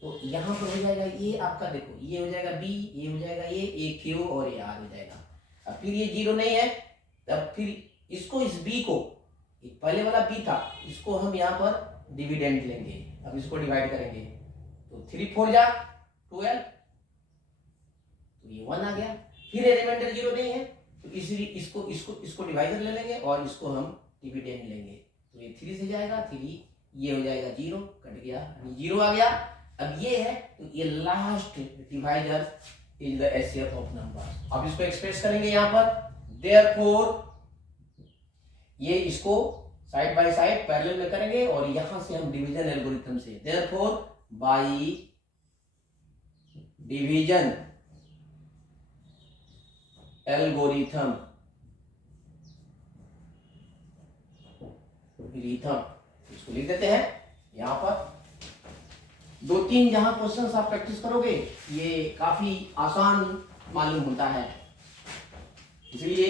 तो यहाँ पर हो जाएगा ये आपका, देखो ये हो जाएगा b, ये हो जाएगा ये q और ये r हो जाएगा। अब फिर ये 0 नहीं है, तब फिर इसको, इस b को, पहले वाला b था, इसको हम यहाँ पर डिविडेंड लेंगे। अब इसको डिवाइड करेंगे तो 3 4 जा 12, तो ये 1 आ गया। फिर ये रिमाइंडर 0 नहीं है तो इसलिए इसको डिवाइजर ले लेंगे और इसको हम डिविडेंड लेंगे, तो ये 3 से जाएगा 3, ये हो जाएगा 0, कट गया, 0 आ गया। अब ये है तो ये last divisor is the HCF of numbers. अब इसको एक्सप्रेस करेंगे यहाँ पर, देयरफॉर ये इसको साइड बाय साइड पैरेलल में करेंगे और यहां से हम डिवीजन एल्गोरिथम से, देयरफॉर बाय डिवीजन एल्गोरिथम इसको लिख देते हैं यहाँ पर। 2-3 जहां क्वेश्चंस आप प्रैक्टिस करोगे ये काफी आसान मालूम होता है, इसलिए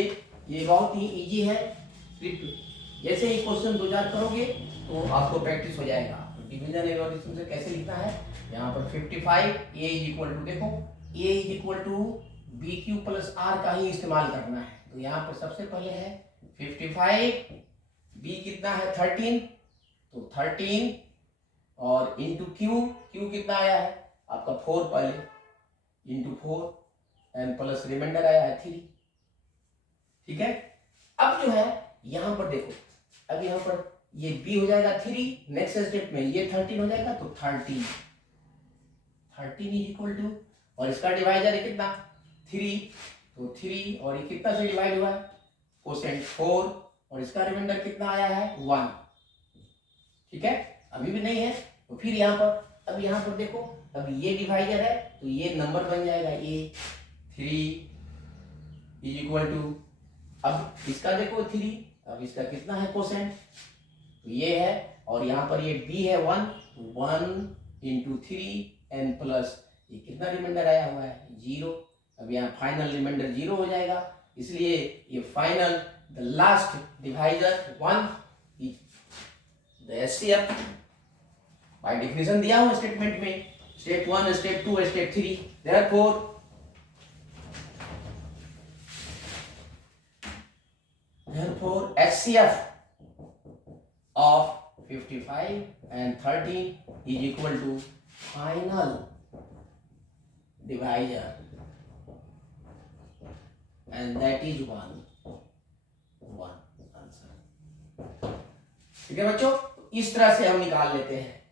ये बहुत ही इजी है। सिर्फ जैसे ही क्वेश्चन 2-4 करोगे तो आपको प्रैक्टिस हो जाएगा। डिवीजन एल्गोरिथम से कैसे लिखना है, यहाँ पर 55 a इज इक्वल टू, देखो a is equal to B Q plus R का ही इस्तेमाल करना है। तो यहाँ पर सबसे पहले है 55, b कितना है 13, तो 13 और इंटू क्यू कितना आया है आपका 4, पहले इंटू 4 एंड प्लस रिमाइंडर आया है 3। ठीक है, अब जो है यहाँ पर देखो, अब यहाँ पर ये b हो जाएगा 3, नेक्स्ट स्टेप में ये 13 हो जाएगा, तो 13 इज इक्वल टू, और इसका डिवाइजर है कितना 3, तो 3 और ये कितना से डिवाइड हुआ है कोसेंट 4, और इसका रिमाइंडर कितना आया है 1। ठीक है, अभी भी नहीं है तो फिर यहाँ पर, अब यहाँ पर देखो, अब ये डिवाइजर है तो ये नंबर बन जाएगा a 3 इज इक्वल टू, अब इसका देखो 3, अब इसका कितना है कोसेंट, तो ये है, और यहाँ पर ये b है 1 इंटू 3 एन प्लस ये कितना रिमाइंडर आया हुआ है 0। अब यहाँ फाइनल रिमाइंडर 0 हो जाएगा, इसलिए ये final the last divisor 1 is the HCF by definition दिया हुआ स्टेटमेंट में, step 1, step 2, step 3। therefore HCF of 55 and 13 is equal to final divisor, and that is 1 answer. ठीक है बच्चों, इस तरह से हम निकाल लेते हैं।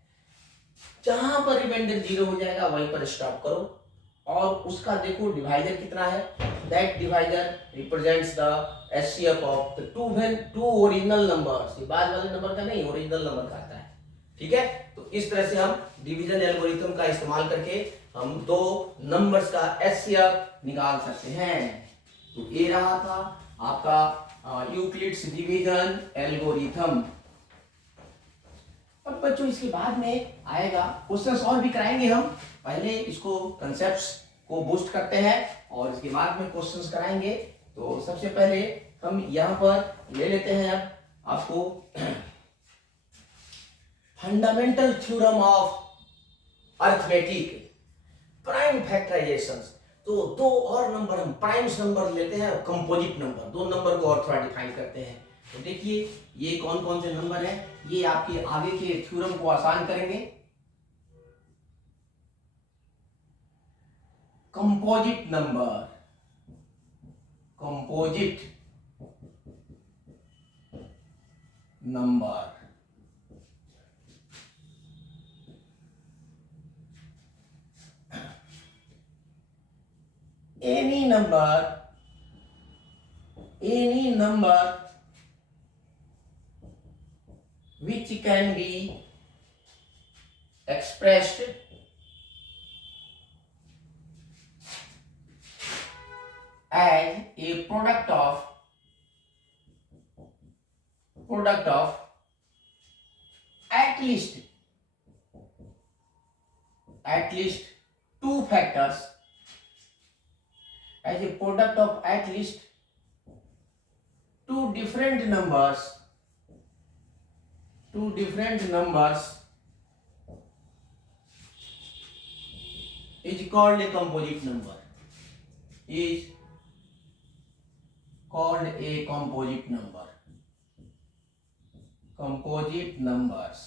जहां पर रिमाइंडर 0 हो जाएगा वहीं पर स्टॉप करो, और उसका देखो डिवाइजर कितना है, that divisor represents the HCF of the two original numbers. ये बाद वाले नंबर का नहीं, ओरिजिनल नंबर का आता है। ठीक है, तो इस तरह से हम डिवीजन एल्गोरिथम का इस्तेमाल करके हम दो नंबर्स का HCF निकाल सकते हैं। तो ये रहा था आपका यूक्लिड्स डिवीजन एल्गोरिथम। अब बच्चों इसके बाद में आएगा क्वेश्चंस और भी कराएंगे हम, पहले इसको कंसेप्ट्स को बूस्ट करते हैं और इसके बाद में क्वेश्चंस कराएंगे। तो सबसे पहले हम यहाँ पर ले लेते हैं अब आपको fundamental theorem of arithmetic prime factorisations. तो दो और नंबर हम प्राइम्स नंबर लेते हैं, कंपोजिट नंबर, दो नंबर को और थोड़ा डिफाइन करते हैं। तो देखिए ये कौन कौन से नंबर हैं, ये आपके आगे के थ्योरम को आसान करेंगे। Composite number, composite number, any number which can be expressed as a product of at least two factors, as a product of at least two different numbers is called a composite number, is called a composite number, composite numbers।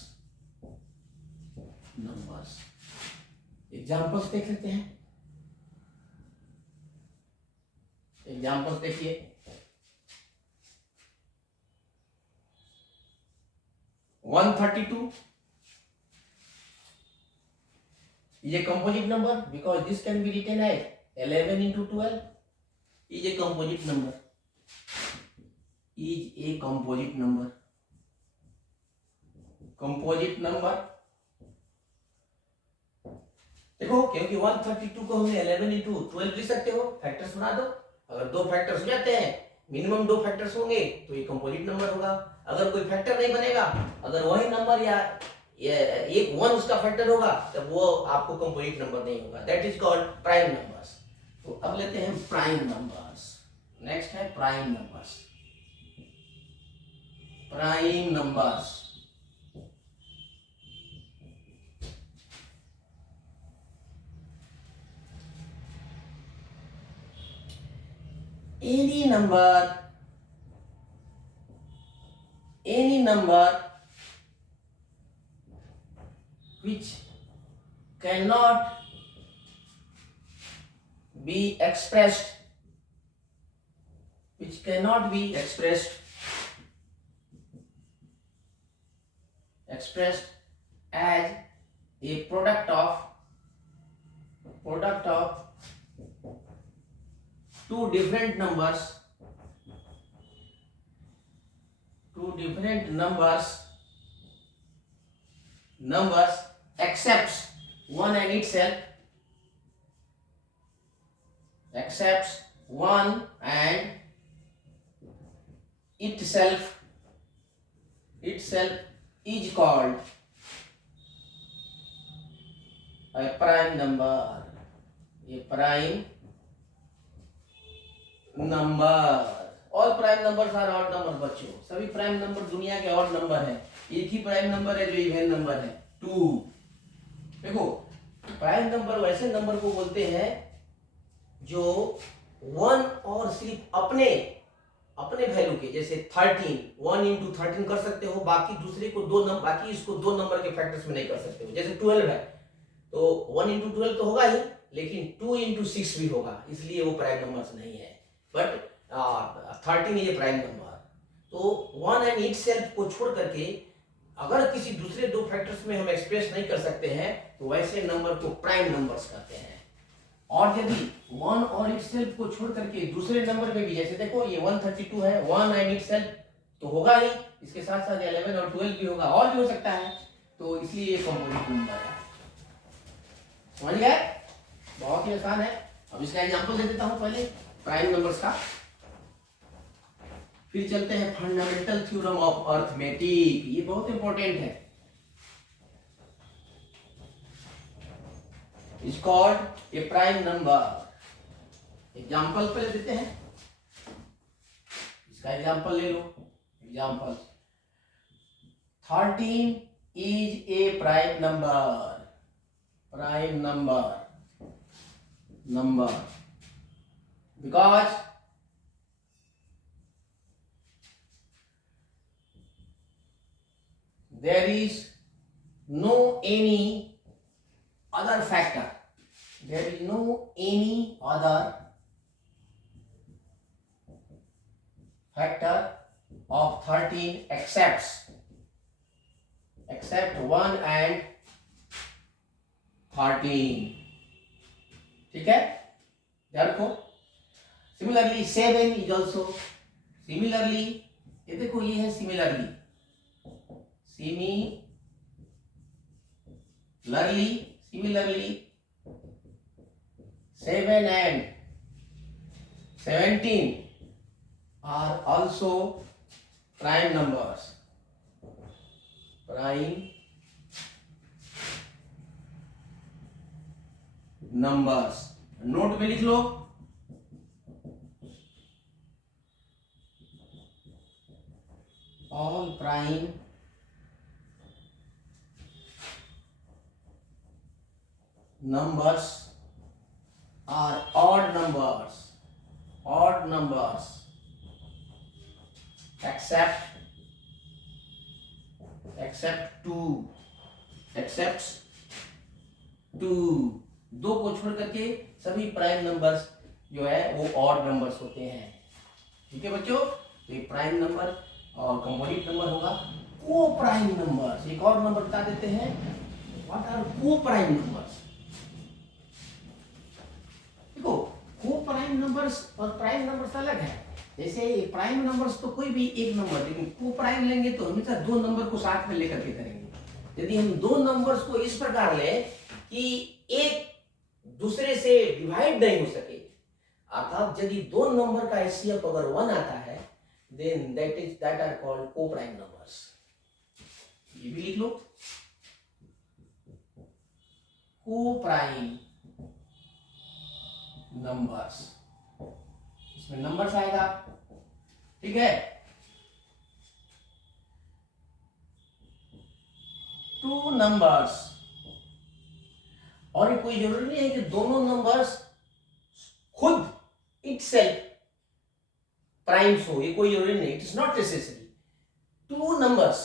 Examples देख लेते हैं। एग्जाम्पल्स देखिए, one 32 is a composite number because this can be written as 11 into 12 is a composite number, is a composite number, composite number। देखो क्योंकि 132 को हमने 11 into 12 लिख सकते हो, फैक्टर्स बना दो। अगर दो फैक्टर्स हो जाते हैं, मिनिमम दो फैक्टर्स होंगे तो ये कंपोजिट नंबर होगा। अगर कोई फैक्टर नहीं बनेगा, अगर वही नंबर या एक वन उसका फैक्टर होगा, तब वो आपको कंपोजिट नंबर नहीं होगा, that is called prime numbers. तो अब लेते हैं प्राइम नंबर्स। नेक्स्ट है prime numbers. Prime numbers, any number which cannot be expressed as a product of two different numbers accepts one and itself, is called a prime number, a prime number। All prime numbers are odd number बच्चों, सभी प्राइम नंबर दुनिया के ऑड नंबर है। एक ही प्राइम नंबर है जो इवन नंबर है, 2। देखो प्राइम नंबर वैसे नंबर को बोलते हैं जो वन और सिर्फ अपने वैल्यू के, जैसे 13 1 into 13 कर सकते हो, बाकी दूसरे को बाकी इसको दो नंबर के फैक्टर्स में नहीं कर सकते हो। जैसे 12 है तो 1 into 12 तो होगा ही, लेकिन 2 into 6 भी होगा, इसलिए वो प्राइम नंबर्स नहीं है। बट 13 ये प्राइम नंबर। तो वन एंड इटसेल्फ को छोड़ करके अगर किसी दूसरे दो फैक्टर्स में हम एक्सप्रेस नहीं कर सकते हैं तो वैसे नंबर को प्राइम नंबर्स कहते हैं। और यदि वन और इटसेल्फ को छोड़ करके दूसरे नंबर में भी, जैसे देखो ये 132 है, वन एंड इटसेल्फ तो होगा ही, इसके साथ साथ 11 और 12 भी होगा, और भी हो सकता है, तो इसलिए ये कंपोजिट नंबर है। समझ गए? बहुत ही आसान है। अब इसका एग्जांपल दे देता हूं पहले प्राइम नंबर्स का, फिर चलते हैं फंडामेंटल थ्योरम ऑफ अर्थमेटिक। ये बहुत इंपॉर्टेंट है। Is called a prime number. Example पहले देते हैं, इसका एग्जांपल ले लो। Example 13 is a prime number. prime number because there is no any other factor. There is no any other factor of 13 except 1 and 13. ठीक है, ध्यान रखो. Similarly 7 is also similarly. ये देखो, ये है similarly 7 and 17 are also prime numbers. Prime numbers. Note में लिख लो. All prime numbers are odd numbers except 2. दो को छोड़ करके सभी प्राइम नंबर्स जो है वो ऑड नंबर्स होते हैं. ठीक है बच्चों, तो ये प्राइम नंबर और कंपोजिट नंबर होगा. को प्राइम नंबर्स, एक और नंबर बता देते हैं. व्हाट आर को प्राइम नंबर्स? देखो, को प्राइम नंबर्स और प्राइम नंबर्स अलग है. जैसे प्राइम नंबर्स तो कोई भी एक नंबर, लेकिन को प्राइम लेंगे तो हमेशा दो नंबर को साथ में लेकर के करेंगे. यदि हम दो नंबर्स को इस प्रकार ले कि एक दूसरे से डिवाइड नहीं हो सके, अर्थात यदि दो नंबर का एचसीएफ अगर 1 आता है, देन दैट आर कॉल्ड को प्राइम नंबर्स. ये भी लिख लो, को प्राइम नंबर्स. इसमें नंबर्स आएगा. ठीक है, 2 नंबर्स. और ये कोई जरूरी नहीं है कि दोनों नंबर्स खुद इटसेल्फ प्राइम्स हो. ये कोई जरूरी नहीं. It is not necessary. 2 numbers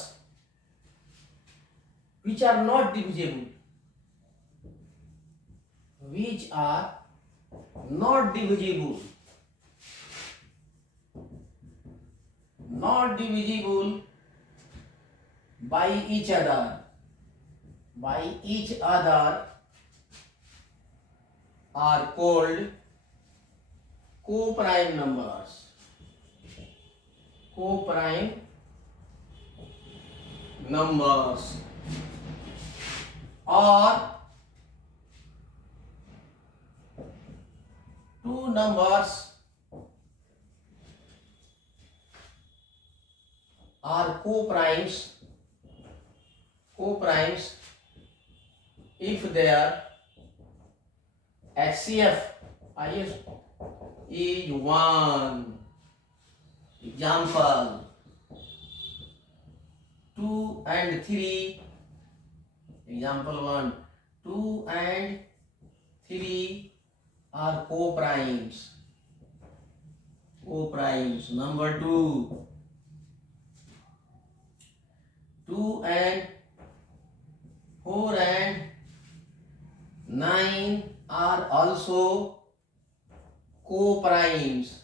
which are not divisible, not divisible by each other are called co-prime numbers. Co-prime numbers. Or 2 numbers are co-primes if their HCF is 1. Example, 2 and 3. Example 1, 2 and 3 are co-primes. Number 2, 2 and 4 and 9 are also co-primes.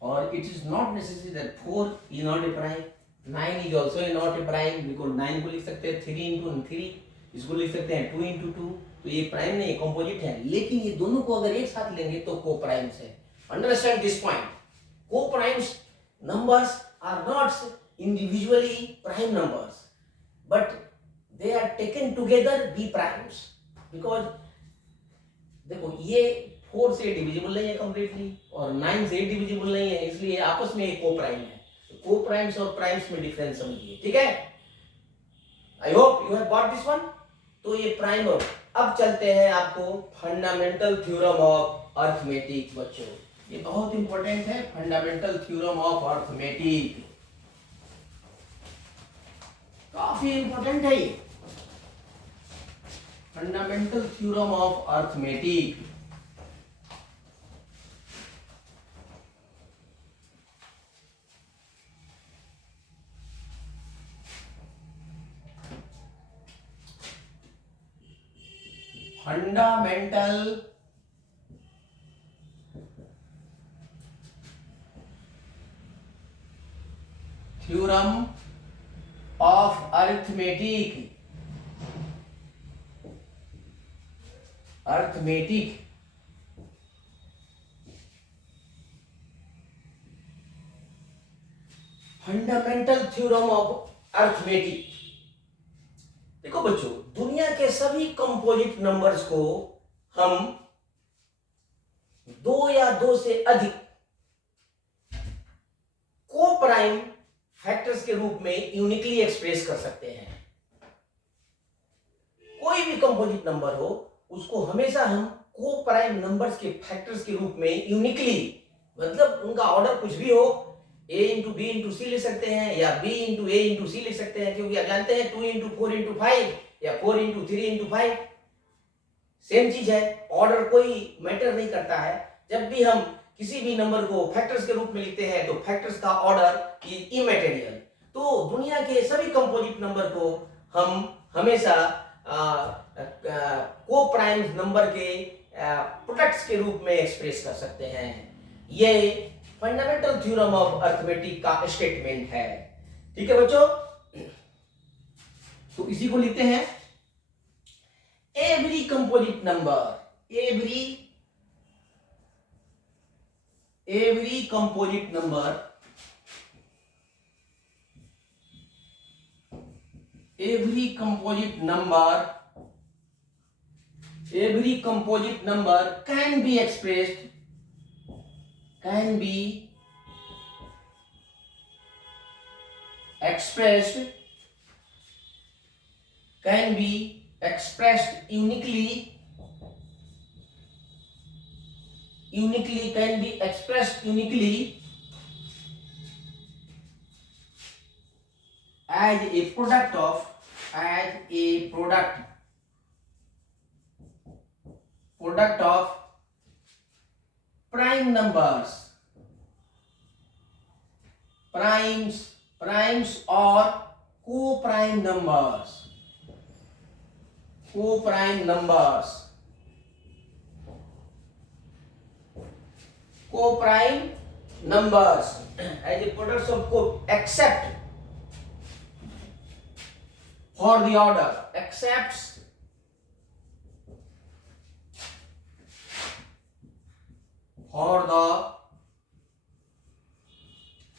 Or it is not necessary that 4 is not a prime, 9 is also not a prime, because 9 को लिख सकते हैं 3 into 3, इसको लिख सकते हैं 2 into 2. तो ये प्राइम नहीं, कंपोजिट है. लेकिन ये दोनों को अगर एक साथ लेंगे तो को प्राइम्स है. Understand this point. Coprimes numbers are not individually prime numbers, but they are taken together be primes, because देखो ये 4 से डिविजिबल नहीं है कंप्लीटली और 9 से डिविजिबल नहीं है, इसलिए आपस में एक को प्राइम है. को प्राइम्स और प्राइम्स में डिफरेंस समझिए. ठीक है, I hope you have got this one. तो ये प्राइम. अब चलते हैं आपको फंडामेंटल थ्योरम ऑफ अर्थमेटिक. बच्चों ये बहुत इंपॉर्टेंट है, फंडामेंटल थ्योरम ऑफ अर्थमेटिक. काफी इंपॉर्टेंट है ये. Fundamental theorem of arithmetic. Fundamental theorem of arithmetic. Arithmetic fundamental theorem of arithmetic. देखो बच्चों, दुनिया के सभी कंपोजिट नंबर्स को हम दो या दो से अधिक को प्राइम फैक्टर्स के रूप में यूनिकली एक्सप्रेस कर सकते हैं। कोई भी कंपोजिट नंबर हो, उसको हमेशा हम को प्राइम नंबर्स के फैक्टर्स के रूप में यूनिकली, मतलब उनका ऑर्डर कुछ भी हो, a इंटू बी इंटू सी लिख सकते हैं या b इंटू ए इंटू सी लिख सकते हैं, क्योंकि आप जानते हैं 2 इंटू 4 इंटू 5 या 4 इंटू 3 इंटू 5 सेम चीज है, ऑर्डर कोई मैटर नहीं करता है। जब भी हम किसी भी नंबर को फैक्टर्स के रूप में लिखते हैं तो फैक्टर्स का ऑर्डर इज इमैटेरियल। तो दुनिया के सभी कंपोजिट नंबर को हम हमेशा को प्राइम नंबर के प्रोडक्ट्स के रूप में एक्सप्रेस कर सकते हैं। ये फंडामेंटल थ्योरम ऑफ अर्थमेटिक का स्टेटमेंट है। ठीक है बच्चों, तो इसी को लिखते हैं every composite number, every composite number, every composite number can be expressed uniquely as a product of prime numbers, primes or co-prime numbers, as a products of except for the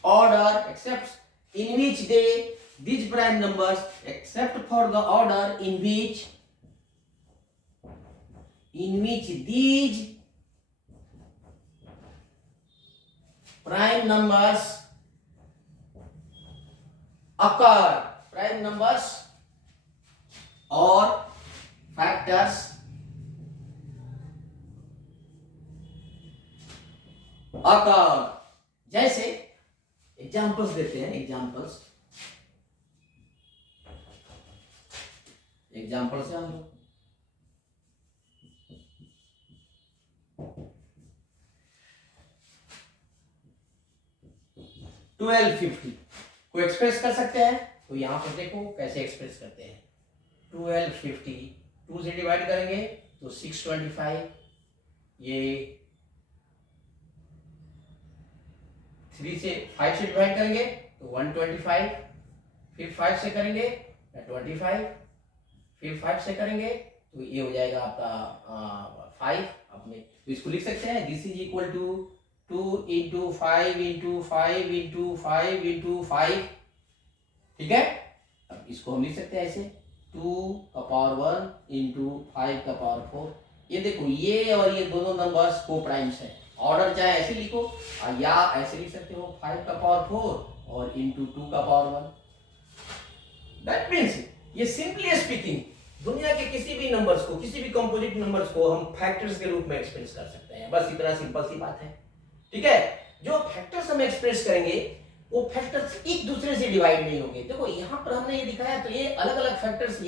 order, excepts in which these prime numbers, except for the order in which these prime numbers occur, prime numbers और फैक्टर्स अकर। जैसे एग्जांपल्स देते हैं, एग्जांपल्स से हम लोग 1250 को एक्सप्रेस कर सकते हैं। तो यहां पर देखो कैसे एक्सप्रेस करते हैं। 1250 2 से डिवाइड करेंगे तो 625, ये 3 से 5 से डिवाइड करेंगे तो 125, फिर 5 से करेंगे 25, फिर 5 से करेंगे तो ये हो जाएगा आपका 5 अपने। तो इसको लिख सकते हैं this is equal to 2 into 5 into 5 into 5 into 5। ठीक है, अब इसको हम लिख सकते हैं ऐसे 2 का पावर 1 इंटू 5 का पावर 4। ये देखो ये और ये दोनों नंबर्स को प्राइम्स हैं। ऑर्डर चाहे ऐसे लिखो या ऐसे लिख सकते हो 5 का पावर 4 और इंटू 2 का पावर 1। दैट मीन्स ये सिंपली स्पीकिंग दुनिया के किसी भी नंबर्स को, किसी भी कंपोजिट नंबर्स को हम फैक्टर्स के रूप में एक्सप्रेस कर सकते हैं। बस इतना सिंपल सी बात है। ठीक है, जो फैक्टर्स हम एक्सप्रेस करेंगे वो फैक्टर्स एक दूसरे से डिवाइड नहीं होंगे। देखो यहाँ पर हमने ये दिखाया तो ये अलग अलग फैक्टर्स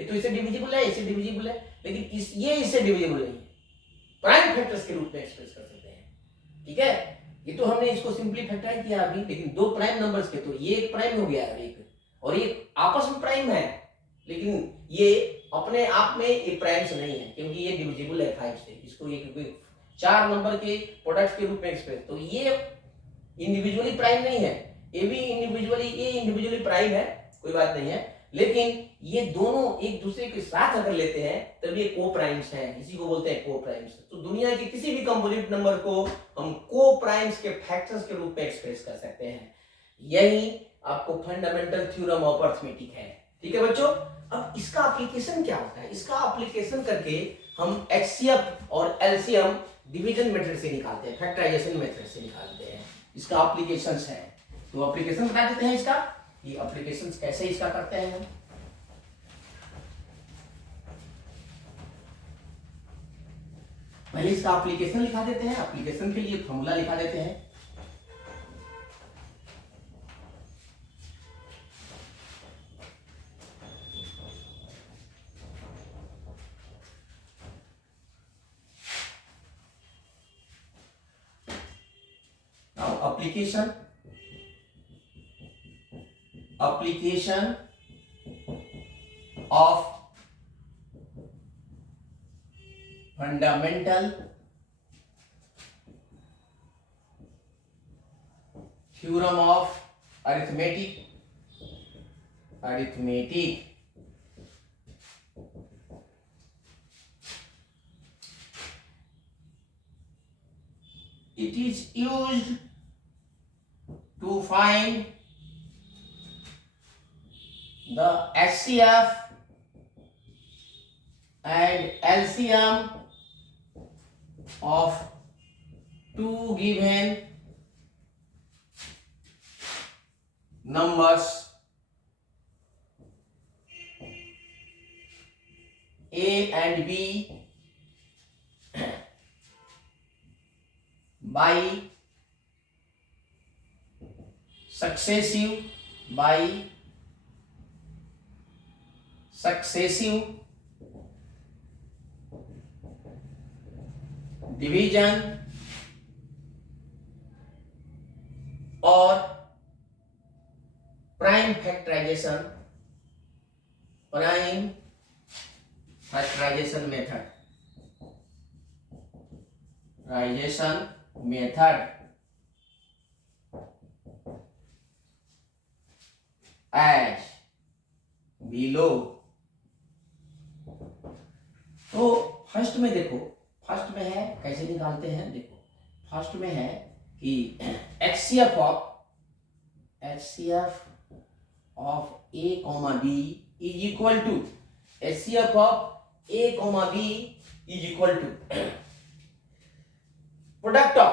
ये तो इससे डिविजिबल है, इससे डिविजिबल है, लेकिन ये इससे डिविजिबल नहीं है, प्राइम फैक्टर्स के रूप में एक्सप्रेस कर सकते हैं। ठीक है, ये तो हमने इसको सिंपली फैक्टराइज किया अभी, लेकिन दो प्राइम नंबर्स के, तो ये एक प्राइम हो गया एक, और ये आपस में प्राइम है, लेकिन ये अपने आप में ये प्राइम्स नहीं है, क्योंकि ये डिविजिबल है 5 से, इसको ये 4 नंबर के प्रोडक्ट के रूप में एक्सप्रेस, तो ये इंडिविजुअली प्राइम नहीं है, ये भी इंडिविजुअली प्राइम है, कोई बात नहीं है, लेकिन ये दोनों एक दूसरे के साथ अगर लेते हैं तब ये को प्राइम्स हैं, इसी को बोलते हैं को प्राइम्स। तो दुनिया के किसी भी कंपोजिट नंबर को हम को प्राइम्स के फैक्टर्स के रूप में एक्सप्रेस कर सकते हैं। यही आपको फंडामेंटल थ्योरम ऑफ अरिथमेटिक है। ठीक है बच्चों, अब इसका एप्लीकेशन क्या होता है? इसका एप्लीकेशन करके हम एचसीएफ और एलसीएम डिवीजन मेथड से निकालते हैं, फैक्टराइजेशन मेथड से निकालते हैं, इसका एप्लीकेशंस है। तो एप्लीकेशन बता देते हैं इसका, ये एप्लीकेशंस कैसे इसका करते हैं हम। पहले इसका एप्लीकेशन लिखा देते हैं, एप्लीकेशन के लिए फॉर्मूला लिखा देते हैं। application of fundamental theorem of arithmetic it is used to find the HCF and LCM of two given numbers A and B by successive division और prime factorization method as below। तो फर्स्ट में देखो, फर्स्ट में है कैसे निकालते हैं, देखो फर्स्ट में है कि HCF of A, B is equal to HCF of A, B is equal to product of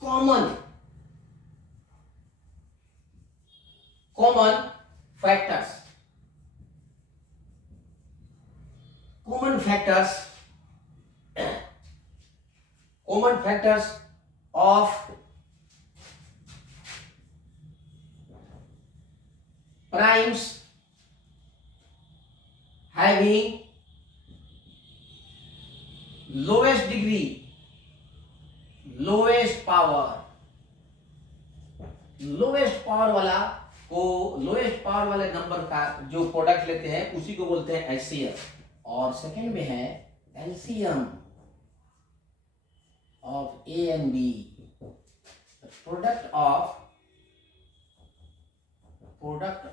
common factors of primes having lowest degree, lowest power वाले नंबर का जो प्रोडक्ट लेते हैं उसी को बोलते हैं HCF, और सेकंड में है LCM of A and B, the product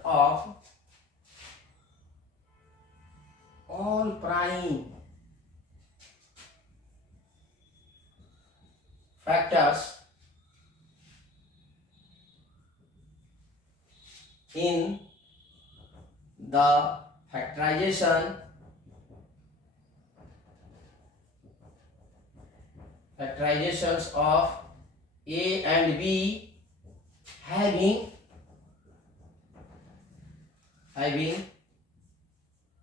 of all prime factors in the factorizations of A and B having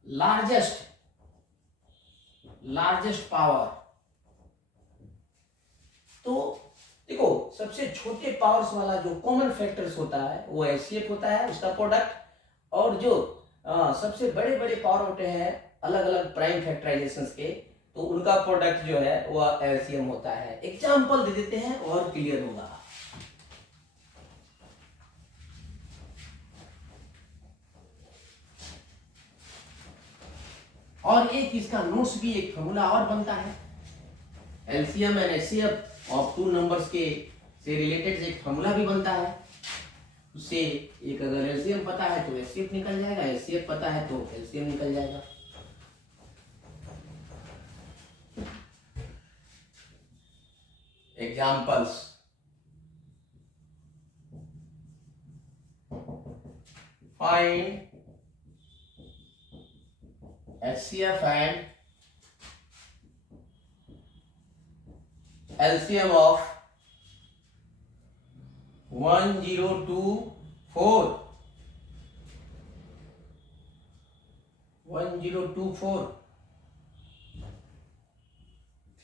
largest power। तो देखो सबसे छोटे पावर्स वाला जो कॉमन फैक्टर्स होता है वो एचसीएफ होता है उसका प्रोडक्ट, और जो सबसे बड़े बड़े पावर होते हैं अलग अलग प्राइम फैक्टराइजेशंस के, तो उनका प्रोडक्ट जो है वो एलसीएम होता है। एग्जांपल दे देते हैं और क्लियर होगा। और एक इसका नोट्स भी एक फॉर्मूला और बनता है, LCM and HCF of two numbers के से रिलेटेड एक फॉर्मूला भी बनता है। उससे एक अगर एलसीएम पता है तो एचसीएफ निकल जाएगा, एचसीएफ पता है तो एलसीएम निकल जाएगा। Examples, find HCF and LCM of 1024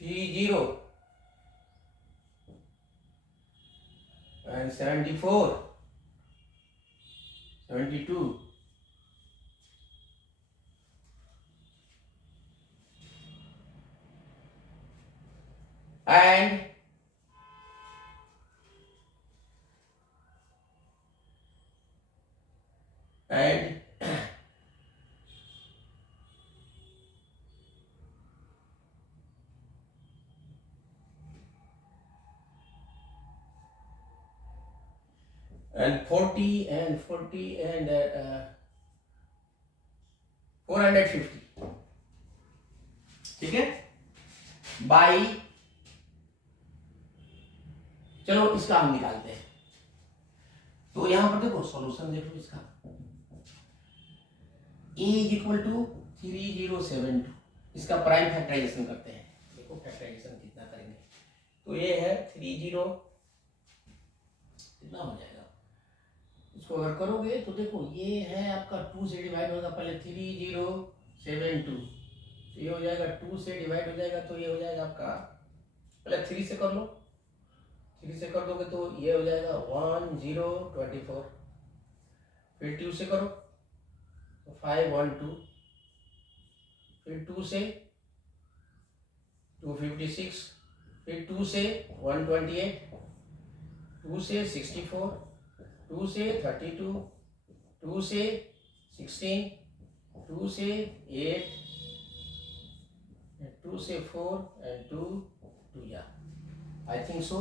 30 and 74 72 and and 40 and 450, ठीक है। बाई, चलो इसका हम निकालते हैं। तो यहां पर देखो सॉल्यूशन देखो इसका, a इज इक्वल टू 3072, इसका प्राइम फैक्टराइजेशन करते हैं। देखो फैक्टराइजेशन कितना करेंगे, तो ये है 30, कितना हो जाएगा, इसको अगर करोगे तो देखो ये है आपका 2 से डिवाइड होगा, पहले 3072, तो ये हो जाएगा 2 से डिवाइड हो जाएगा, तो ये हो जाएगा आपका, पहले 3 से कर लो, 3 से कर दोगे तो ये हो जाएगा 1024, फिर 2 से करो तो 512, फिर 2 से 256, फिर 2 से 128, 2 से 64, 2 से 32, 2 से 16, 2 से 8, 2 से 4 and 2 yeah, I think so.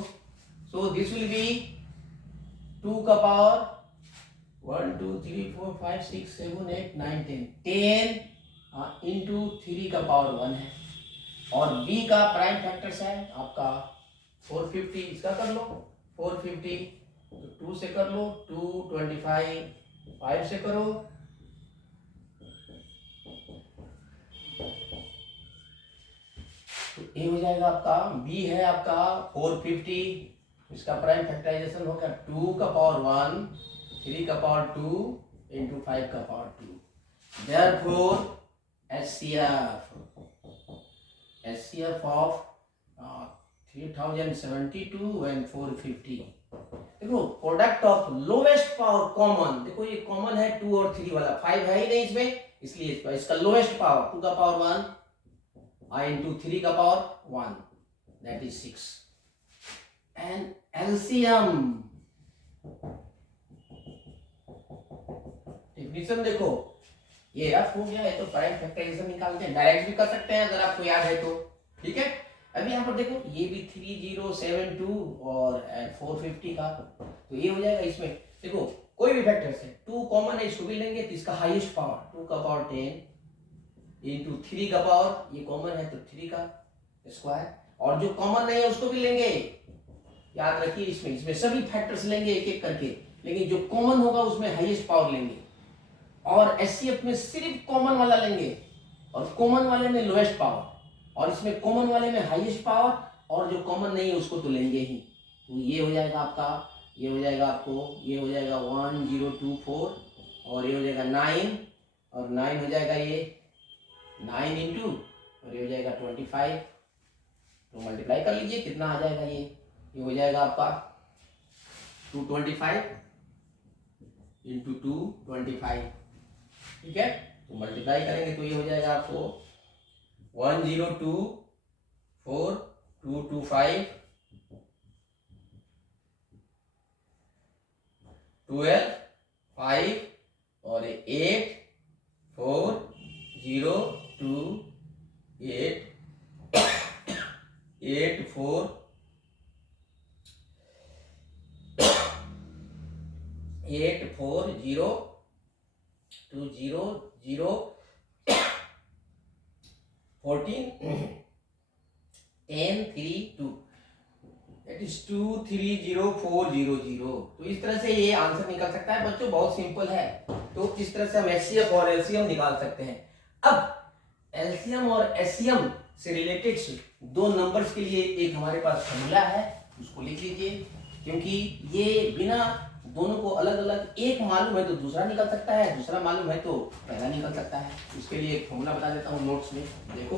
So this will be 2 का पावर 1 2 3 4 5 6 7 8 9 10 इंटू 3 का पावर 1 है, और b का प्राइम फैक्टर्स है आपका 450, इसका कर लो 450, तो 2 से कर लो 225, 5 से करो तो ये हो जाएगा आपका, b है आपका 450, इसका प्राइम फैक्टराइजेशन होगा 2 का पावर 1, 3 का पावर 2 इंटू 5 का power 2, therefore HCF of 3072 and 450। देखो product of lowest power common, देखो ये कॉमन है 2 और 3 वाला, 5 है ही नहीं इसमें, इसलिए इसका लोवेस्ट पावर 2 का पावर 1 into 3 का power 1, that is 6, and LCM definition देखो, ये रफ हो गया, ये तो प्राइम फैक्टराइजेशन निकालते हैं, डायरेक्ट भी कर सकते हैं अगर आपको याद है तो, ठीक है। अभी यहाँ पर देखो ये भी 3072 और 450 का, तो ये हो जाएगा इसमें देखो कोई भी फैक्टर से 2 कॉमन है, इसको भी लेंगे तो इसका हाईएस्ट पावर 2 का पावर 10 इंटू 3 का पावर, ये कॉमन है तो 3 का स्क्वायर, और जो कॉमन नहीं है उसको भी लेंगे, याद रखिए इसमें सभी फैक्टर्स लेंगे एक एक करके, लेकिन जो कॉमन होगा उसमें हाईएस्ट पावर लेंगे, और एचसीएफ में सिर्फ कॉमन वाला लेंगे, और कॉमन वाले में लोएस्ट पावर, और इसमें कॉमन वाले में हाईएस्ट पावर, और जो कॉमन नहीं है उसको तो लेंगे ही। तो ये हो जाएगा आपका, ये हो जाएगा आपको, ये हो जाएगा 1024, और ये हो जाएगा 9, और 9 हो जाएगा ये 9 इंटू, और ये हो जाएगा 25, तो मल्टीप्लाई कर लीजिए कितना आ जाएगा ये ये हो जाएगा आपका 225 इंटू 225, ठीक है। तो मल्टीप्लाई करेंगे तो ये हो जाएगा आपको 1024,225 12 5 और 8 4 0 2 8 8 4 8 4 0 2 0 0 14 10 3 2, दैट इज 230400। तो इस तरह से ये आंसर निकल सकता है बच्चों, बहुत सिंपल है। तो इस तरह से हम एचसीएफ और एलसीएम निकाल सकते हैं। अब एलसीएम और एचसीएम से रिलेटेड दो नंबर्स के लिए एक हमारे पास फॉर्मूला है, उसको लिख लीजिए, क्योंकि ये बिना दोनों को अलग अलग, एक मालूम है तो दूसरा निकल सकता है, दूसरा मालूम है तो पहला निकल सकता है। उसके लिए एक फॉर्मूला बता देता हूँ नोट्स में, देखो।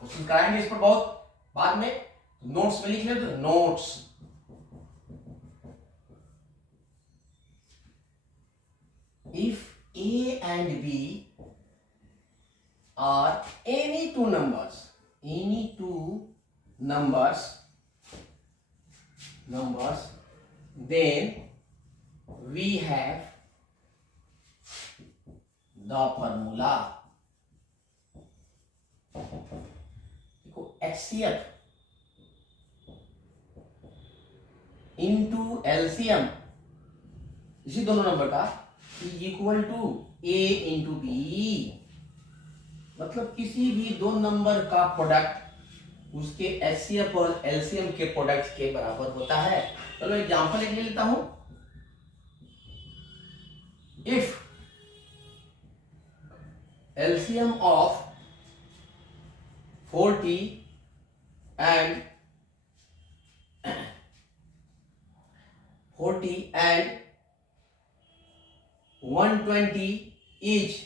क्वेश्चन कराएंगे इस पर बहुत बाद में, नोट्स में लिख ले तो notes. If A and B are any two numbers, then we have the formula. देखो HCF into LCM, इसी दोनों नंबर का is equal to A into B. मतलब किसी भी दो नंबर का प्रोडक्ट उसके एचसीएफ और एलसीएम के प्रोडक्ट के बराबर होता है। चलो एग्जांपल एक ले लेता हूं। If LCM of 40 and 120 is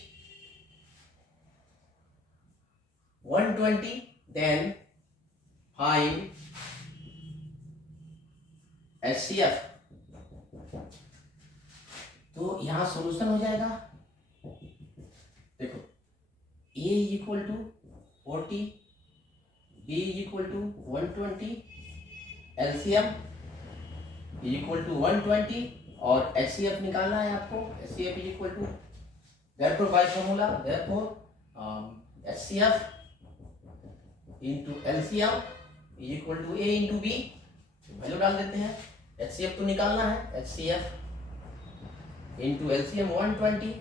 120, then find HCF। तो यहां सॉल्यूशन हो जाएगा, देखो A equal to 40, B equal to 120, LCM equal to 120 और HCF निकालना है आपको। HCF equal to, therefore by formula, therefore HCF into LCM equal to A into B, value डाल देते हैं। HCF तो निकालना है, HCF into LCM 120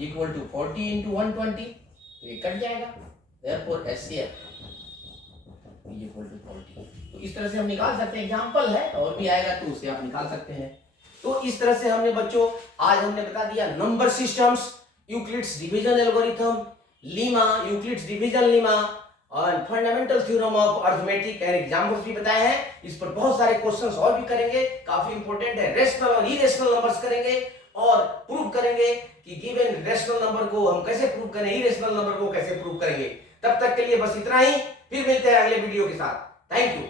equal to 40 into 120, तो ये कट जाएगा, therefore HCF इक्वल टू 40। तो इस तरह से हम निकाल सकते हैं, एग्जाम्पल है और भी आएगा तो उसे आप निकाल सकते हैं। तो इस तरह से हमने बच्चों आज हमने बता दिया number systems, Euclid's division algorithm, lemma, Euclid's division lemma और fundamental theorem of arithmetic and examples भी बताए हैं। इस पर बहुत सारे क्वेश्चंस और भी करेंगे, काफी इंपॉर्टेंट है। रेशनल और इरेशनल नंबर्स करेंगे और प्रूव करेंगे कि गिवन रेशनल नंबर को हम कैसे प्रूव करें, इरेशनल नंबर को कैसे प्रूव करेंगे। तब तक के लिए बस इतना ही, फिर मिलते हैं अगले वीडियो के साथ। Thank you.